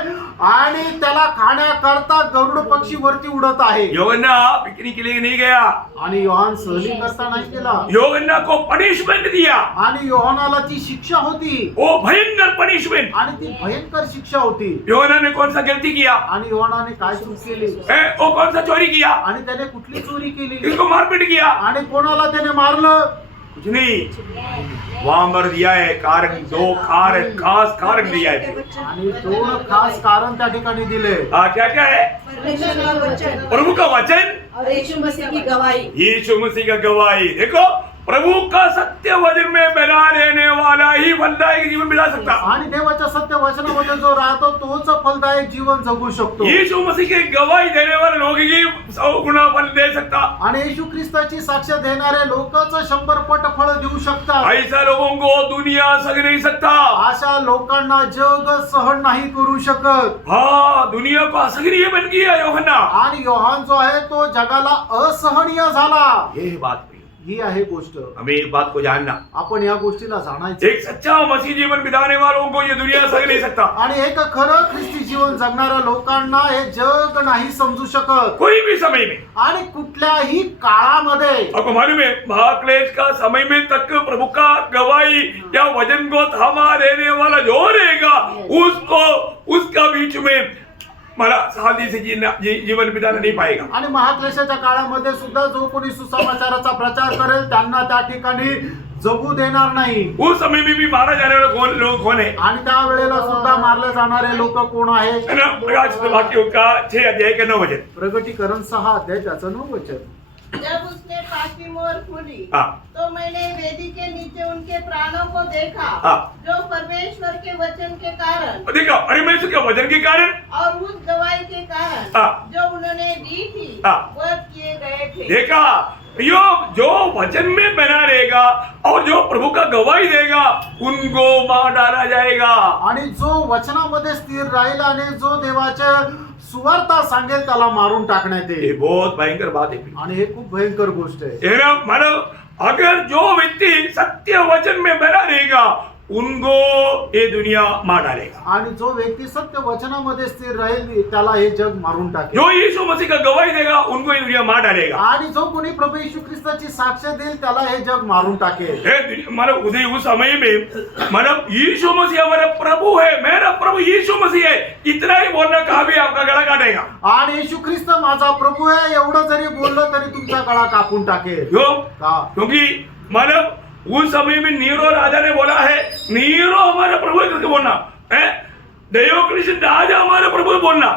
आणि त्याला खाण्याकरता गरुड पक्षी वरती उडत आहे. यूहन्ना पिकनिक के लिए नहीं गया, आणि योहान सहली करता नाही केला यूहन्ना को पनिशमेंट दिया, आणि योहानाला ती शिक्षा होती वो भयंकर पनिशमेंट. आणि ती भयंकर शिक्षा होती. यूहन्ना ने कौन सा गलती किया? आणि योहानाने काय चूक केली? वो कौन सा चोरी किया? आणि त्याने कुठली चोरी केली? किसको मारपीट किया? आणि कोणाला त्याने मारलं? कुछ नहीं. वहां पर दिया है कारण, दो कारण, खास कारण दिया है. आणि दोन खास कारण त्या ठिकाणी दिले. क्या क्या है? परमेश्वर का वचन प्रभु का वचन, और यीशु मसीह की गवाही. यीशु मसीह का गवाही. देखो, प्रभु का सत्य वचन में बना रहने वाला ही फलदायक जीवन मिला सकता. आणि देवाच्या सत्य वचनामध्ये जो राहतो तोच फलदायक जीवन जगू शकतो. यीशु मसीह की गवाही देने वाले लोग ही 100 गुना फल दे सकता. आणि येशू ख्रिस्ताची साक्ष देणारे लोकच 100 पट फळ देऊ शकतात. ऐसा लोगों को दुनिया सह नहीं सकता. अशा लोकांना जग सहन नाही करू शकत. हाँ, दुनिया को असहनीय बन गया यूहन्ना. आणि योहान जो आहे तो जगाला असहनीय झाला. ये बात ही आहे गोष्ट. हमें एक बात को जानना, आपण या गोष्टीला जाणायचं. एक सच्चा मसीह जीवन बिताने वालों को ये दुनिया सह नहीं सकता. आणि एक खरं ख्रिस्ती जीवन जगणाऱ्या लोकांना हे जग नाही समजू शकत. कोई भी समय में. आणि कुठल्याही काळामध्ये. आपको मालूम है, महाक्लेश का समय में तक प्रभु का गवाही या वचन को थामा रहने वाला जो रहेगा, उसको उसका बीच में मला शांति से जीवन बिताना नहीं पाएगा. आणि महाक्लेशाच्या काळामध्ये सुद्धा जो कोणी सुसमाचाराचा प्रचार करेल त्यांना त्या ठिकाणी जगू देणार नाही. उस समय में भी मारा जाने वाले लोग कौन है? आणि त्या वेळेला सुद्धा मारले जाणारे लोक कोण आहे? प्रकाश वाक्य का 6 अध्याय का 9 वचन. प्रगटीकरण 6 अध्याय त्याचं 9 वचन. जब उसने पांचवी मोहर खोली हाँ. तो मैंने वेदी के नीचे उनके प्राणों को देखा, हाँ. जो परमेश्वर के वचन के कारण देखा, परमेश्वर के वचन के कारण और उस गवाही के कारण हाँ. जो उन्होंने दी थी हाँ. वध किए गए थे. देखा, जो वचन में बना रहेगा और जो प्रभु का गवाही देगा उनको मार डाला जाएगा. आणि जो वचनामध्ये स्थिर राहील आणि जो देवाच्या सुवार्ता सांगेल त्याला मारून टाकण्यात ये येईल. बहुत भयंकर बात है. आणि हे खूप भयंकर गोष्ट आहे. ये ना, मानो अगर जो व्यक्ति सत्य वचन में बना रहेगा उनको ये दुनिया मार डालेगा. आणि जो व्यक्ती सत्य वचनामध्ये स्थिर राहील त्याला हे जग मारून टाकेल. जो यीशु मसीह का गवाही देगा उनको ये दुनिया मार डालेगा. आणि जो कोणी प्रभू येशू ख्रिस्ताची साक्ष देईल त्याला हे जग मारून टाकेल. मतलब उस समय में मतलब यीशु मसीह हमारा प्रभु है, मेरा प्रभु यीशु मसीह है, इतना ही बोलना कहा भी आपका गला काटेगा. आणि येशू ख्रिस्त माझा प्रभू आहे एवढं जरी बोललं तरी तुमचा गळा कापून टाकेल. क्यों? का? क्योंकि मतलब उस समय में नीरो राजा ने बोला है, नीरो हमारा प्रभु है करके बोलना है. दयोक्लेशियन राजा हमारा प्रभु है बोलना,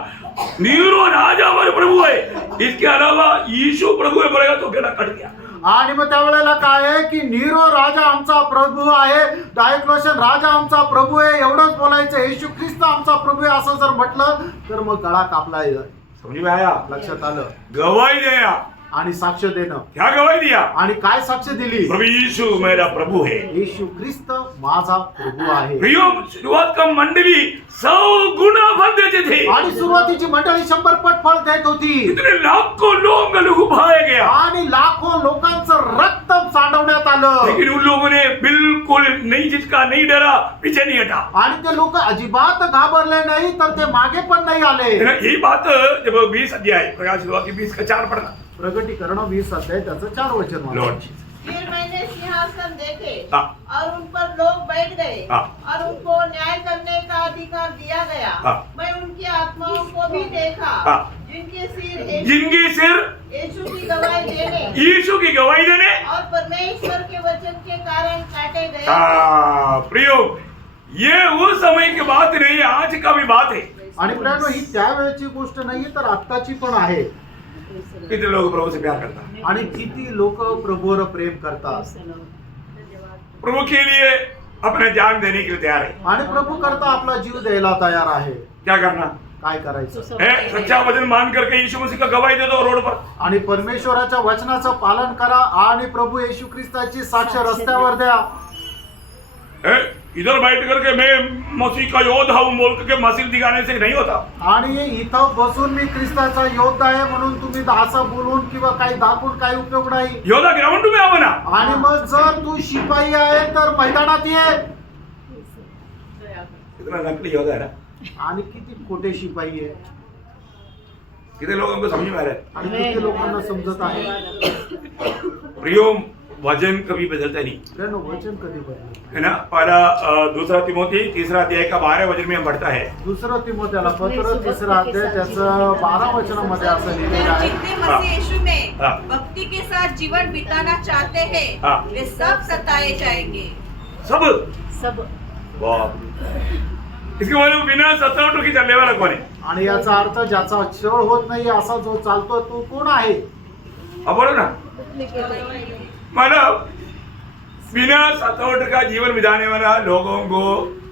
नीरो राजा हमारा प्रभु है. इसके अलावा यीशु प्रभु है बोलेगा तो गला कट गया. आणि मग त्यावेळेला काय आहे की नीरो राजा आमचा प्रभू आहे, डायक्लोशन राजा आमचा प्रभू आहे एवढंच बोलायचं. येशू ख्रिस्त आमचा प्रभू आहे असं जर म्हटलं तर मग गळा कापला जाईल. समझ में आया? लक्षात आलं. गवाही देना. आणि साक्ष देणं. क्या गवाही दिया? आणि काय साक्ष दिली? प्रभु यीशु मेरा प्रभु है. येशू ख्रिस्त माझा प्रभू आहे. प्रियो, शुरुआत का मंडली 100 गुना फल देते थे. आणि सुरुवातीची मंडळी 100 पट फळ देत होती. इतने लाखों लोग लुभाया गया. आणि लाखो लोकांचं रक्त सांडवण्यात आलं. लेकिन उन लोगों ने बिल्कुल नहीं जिसका नहीं डरा, पीछे नहीं हटा. आणि ते लोक अजिबात घाबरले नाही तर ते मागे पण नाही आले. यही बात जब 20 अध्याय प्रकाश वाक्य 20 का 4 पढ़ना. प्रगटीकरण 20 अध्याय त्याचं 4 वचन वाचा. लॉर्ड फिर मैंने सिंहासन देखे हाँ. और उन पर लोग बैठ गए हाँ. और उनको न्याय करने का अधिकार दिया गया. हाँ. मैं उनकी आत्माओं को भी देखा, हाँ. जिनके सिर जिनकी सिर यीशु की गवाही देने यीशु की गवाही देने और परमेश्वर के वचन के कारण काटे गए. प्रियो, ये उस समय की बात नहीं, आज का भी बात है. आणि प्रियानो ही त्यावेळेची गोष्ट नाहीये तर आत्ताची पण आहे. कितने लोग प्रभु से प्यार करता है? आणि किती लोक प्रभूवर प्रेम करतात. प्रभु के लिए अपने जान देने के लिए तैयार है. आणि प्रभू करता आपला जीव द्यायला तयार आहे. क्या करना काय करायचं? है? सच्चा वचन मान करके यीशु मसीह का गवाही दे दो रोड पर. आणि परमेश्वराच्या वचनाचं पालन करा आणि प्रभू येशू ख्रिस्ताची साक्ष रस्त्यावर द्या. इधर बैठ करके मैं मसीह का योद्धा हूँ बोल करके मसीह दिखाने से नहीं होता. आणि इथं बसून मी ख्रिस्ताचा योद्धा आहे म्हणून तुम्ही असं बोलून किंवा काही दाखवून काही उपयोग नाही. योद्धा ग्राउंड में आओ ना. आणि मग जर तू शिपाई आहे तर मैदानात ये. कितना नकली होता है ना, आणि किती खोटे शिपाई आहे कितने लोगों को समझ में आ रहा है। आणि किती लोकांना समजत आहे प्रियोम वजन कभी बदलता नहीं फ्रेंड, वचन कधी बदलत है ना। पहला दूसरा तिमोथी 3 अध्याय का 12 वचन में हम पढ़ता है। दुसरं तिमोथेला पत्र 3 अध्याय त्याचं 12 वचनामध्ये असं लिहिलेलं आहे, जितने मसीह यीशु में हाँ। भक्ति के साथ जीवन बिताना चाहते हैं हाँ। वे सब सताए जाएंगे। सब सब बाप रे। इसके मतलब बिना सतावट की चलने वाला कौन है? आणि याचा अर्थ ज्याचा छळ होत नाही असा जो चालतो तो कोण आहे? अब बोलो ना, मतलब बिना सतावट का जीवन बिताने वाला लोगों को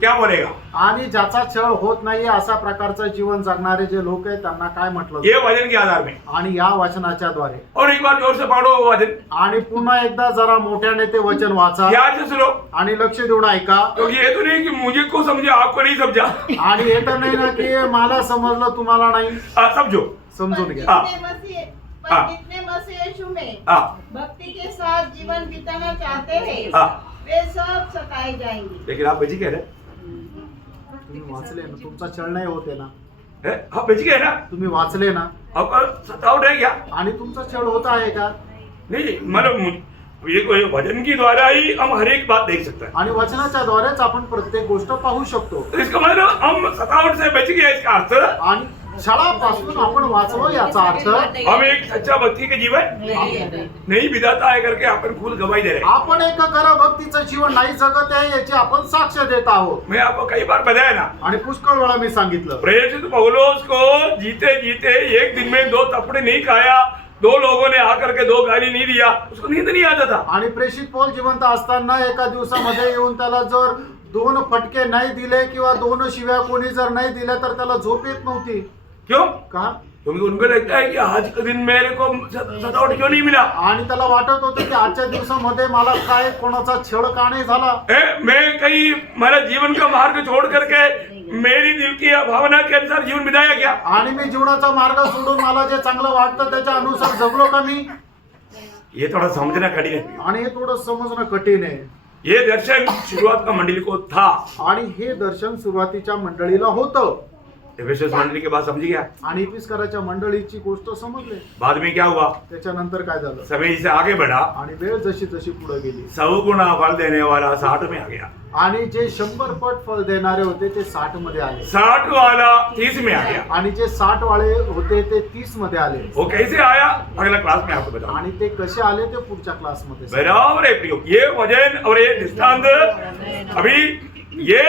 क्या बोलेगा? आणि ज्याचा छळ होत नाही अशा प्रकारचं जीवन जगणारे जे लोक आहेत त्यांना काय म्हटलं ये वचन के आधार में। आणि या वचनाच्या द्वारे और एक बार जोर से पढ़ो वो वचन, आणि पुन्हा एकदा जरा मोठ्याने ते वचन वाचा ध्यान से सुनो, आणि लक्ष देऊन ऐका. क्योंकि ये तो नहीं कि मुझे को समझे आपको नहीं समझा। आणि हे तर नाही ना की मला समजलं तुम्हाला नाही, समझो। समजून घ्या. हाँ। जितने मसीह यीशु में हाँ भक्ति के साथ जीवन बिताना चाहते हैं हाँ। वे सब सताए जाएंगे। लेकिन आप बेची कह रहे तुम्ही वाचले ना, तुमचा छळ नाही होते ना, हैं? हाँ बेची कह ना, तुम्ही वाचले ना, अब सतावट है क्या? आणि तुमचा छळ होत आहे का? नहीं, मतलब ये कोई वचन के द्वारा ही हम हर एक बात देख सकते हैं। आणि वचनाच्या द्वारेच आपण प्रत्येक गोष्ट पाहू शकतो. तो इसका मतलब हम सतावट से बच गए, इसका अर्थ आणि छळापासून आपण वाचलो याचा अर्थ हम एक सच्चा भक्ति के जीवन नहीं बिताता है करके अपन खुद गवाही दे रहे हैं। आपण एक खरं भक्तीचं जीवन नाही जगत आहे याची आपण साक्ष देत आहोत. मैं आपको कई बार बताया ना, आणि पुष्कळ वेळा मी सांगितलं, प्रेरित पौलुस को जीते जीते एक दिन में 2 थप्पड़ नहीं खाया, 2 लोगों ने आकर के 2 गाली नहीं दिया, उसको नींद नहीं आता था। आणि प्रेषित पौल जिवंत असताना एका दिवसामध्ये येऊन त्याला जर 2 फटके नाही दिले किंवा 2 शिव्या कोणी जर नाही दिल्या तर त्याला झोप येत नव्हती. क्यों? का? क्योंकि उनको लगता है कि आज के दिन मेरे को सतावट क्यों नहीं मिला। आणि त्याला वाटत होतं की आजच्या दिवसामध्ये मला काय कोणाचा छळ का नाही झाला. मैं कहीं मेरा जीवन का मार्ग छोड़ करके मेरी दिल की भावना के अनुसार जीवन बिताया क्या? आणि मी जीवनाचा मार्ग सोडून मला जे चांगलं वाटतं त्याच्या अनुसार जगलो का मी? ये थोड़ा समझना कठिन है। आणि हे थोडं समजणं कठीण आहे. ये दर्शन शुरुआत का मंडली को था, आणि हे दर्शन सुरुवातीच्या मंडळीला होतं. एफेसस मंडली के बाद समझ गया। आणि इफिसकराच्या मंडळीची गोष्ट समजली. बाद में क्या हुआ? त्याच्यानंतर काय झालं? समय से आगे बढ़ा, आणि वेळ जशी जशी पुढे गेली 100 गुना फल देने वाला 60 में आ गया, आणि जे 100 पट फल देणारे होते ते 60 मध्ये आले, 60 वाला 30 में आ गया। आणि जे 60 वाले होते ते 30 मध्ये आले. वो कैसे आया अगला क्लास में आपको बताऊंगा। आणि ते कसे आले ते पुढच्या क्लासमध्ये. बराबर है प्रियो, ये वजन और ये दृष्टांत अभी ये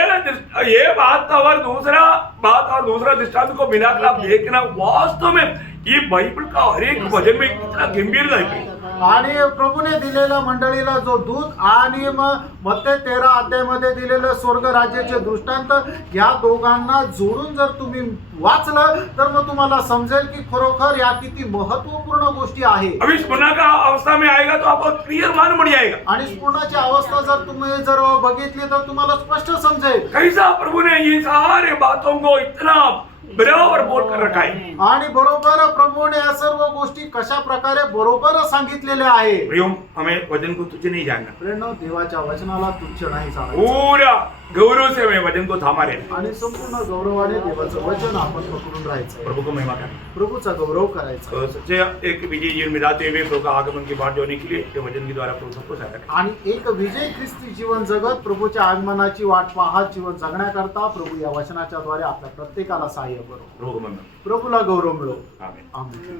बात और दूसरा दृष्टांत को बिना कर आप देखना, वास्तव में ये बाइबल का हर एक वचन में कितना गंभीरता है। आणि प्रभूने दिलेल्या मंडळीला जो दूत आणि मत्ते 13 अध्यायामध्ये दिलेलं स्वर्ग राज्याचे दृष्टांत या दोघांना जोडून जर तुम्ही वाचलं तर मग तुम्हाला समजेल की खरोखर या किती महत्वपूर्ण गोष्टी आहे. अभी स्पुना का अवस्था में आएगा तो आपको क्लियर मान पड़ जाएगा। आणि स्पुनाची अवस्था जर तुम्ही जर बघितली तर तुम्हाला स्पष्ट समजेल कैसा प्रभु ने ये सारे बातों को इतना बराबर बोल कर रखा है। आणि बरोबर प्रभूने या सर्व गोष्टी कशा प्रकारे बरोबर सांगितलेल्या आहे. प्रियो, हमें वचन को तुच्छ नहीं जानना, प्रेरणा देवाच्या वचनाला तुच्छ नाही सांगायचं. पूरा गौरव से हमें वचन को थामा रहना, आणि संपूर्ण गौरवाने देवाचं वचन आपण पकडून राहायचं. प्रभु को महिमा करना, प्रभूचा गौरव करायचा. तो सच्चे एक विजय जीवन मिलाते हुए प्रभु का आगमन की बाट जोड़ने के लिए ये वचन के द्वारा प्रभु सबको सहायता करें। आणि एक विजय ख्रिस्ती जीवन जगत प्रभूच्या आगमनाची वाट पाहत जीवन जगण्याकरता प्रभू या वचनाच्या द्वारे आपल्या प्रत्येकाला सहाय्य करो. प्रभु को महिमा। प्रभूला गौरव मिळो. आमीन। आमेन.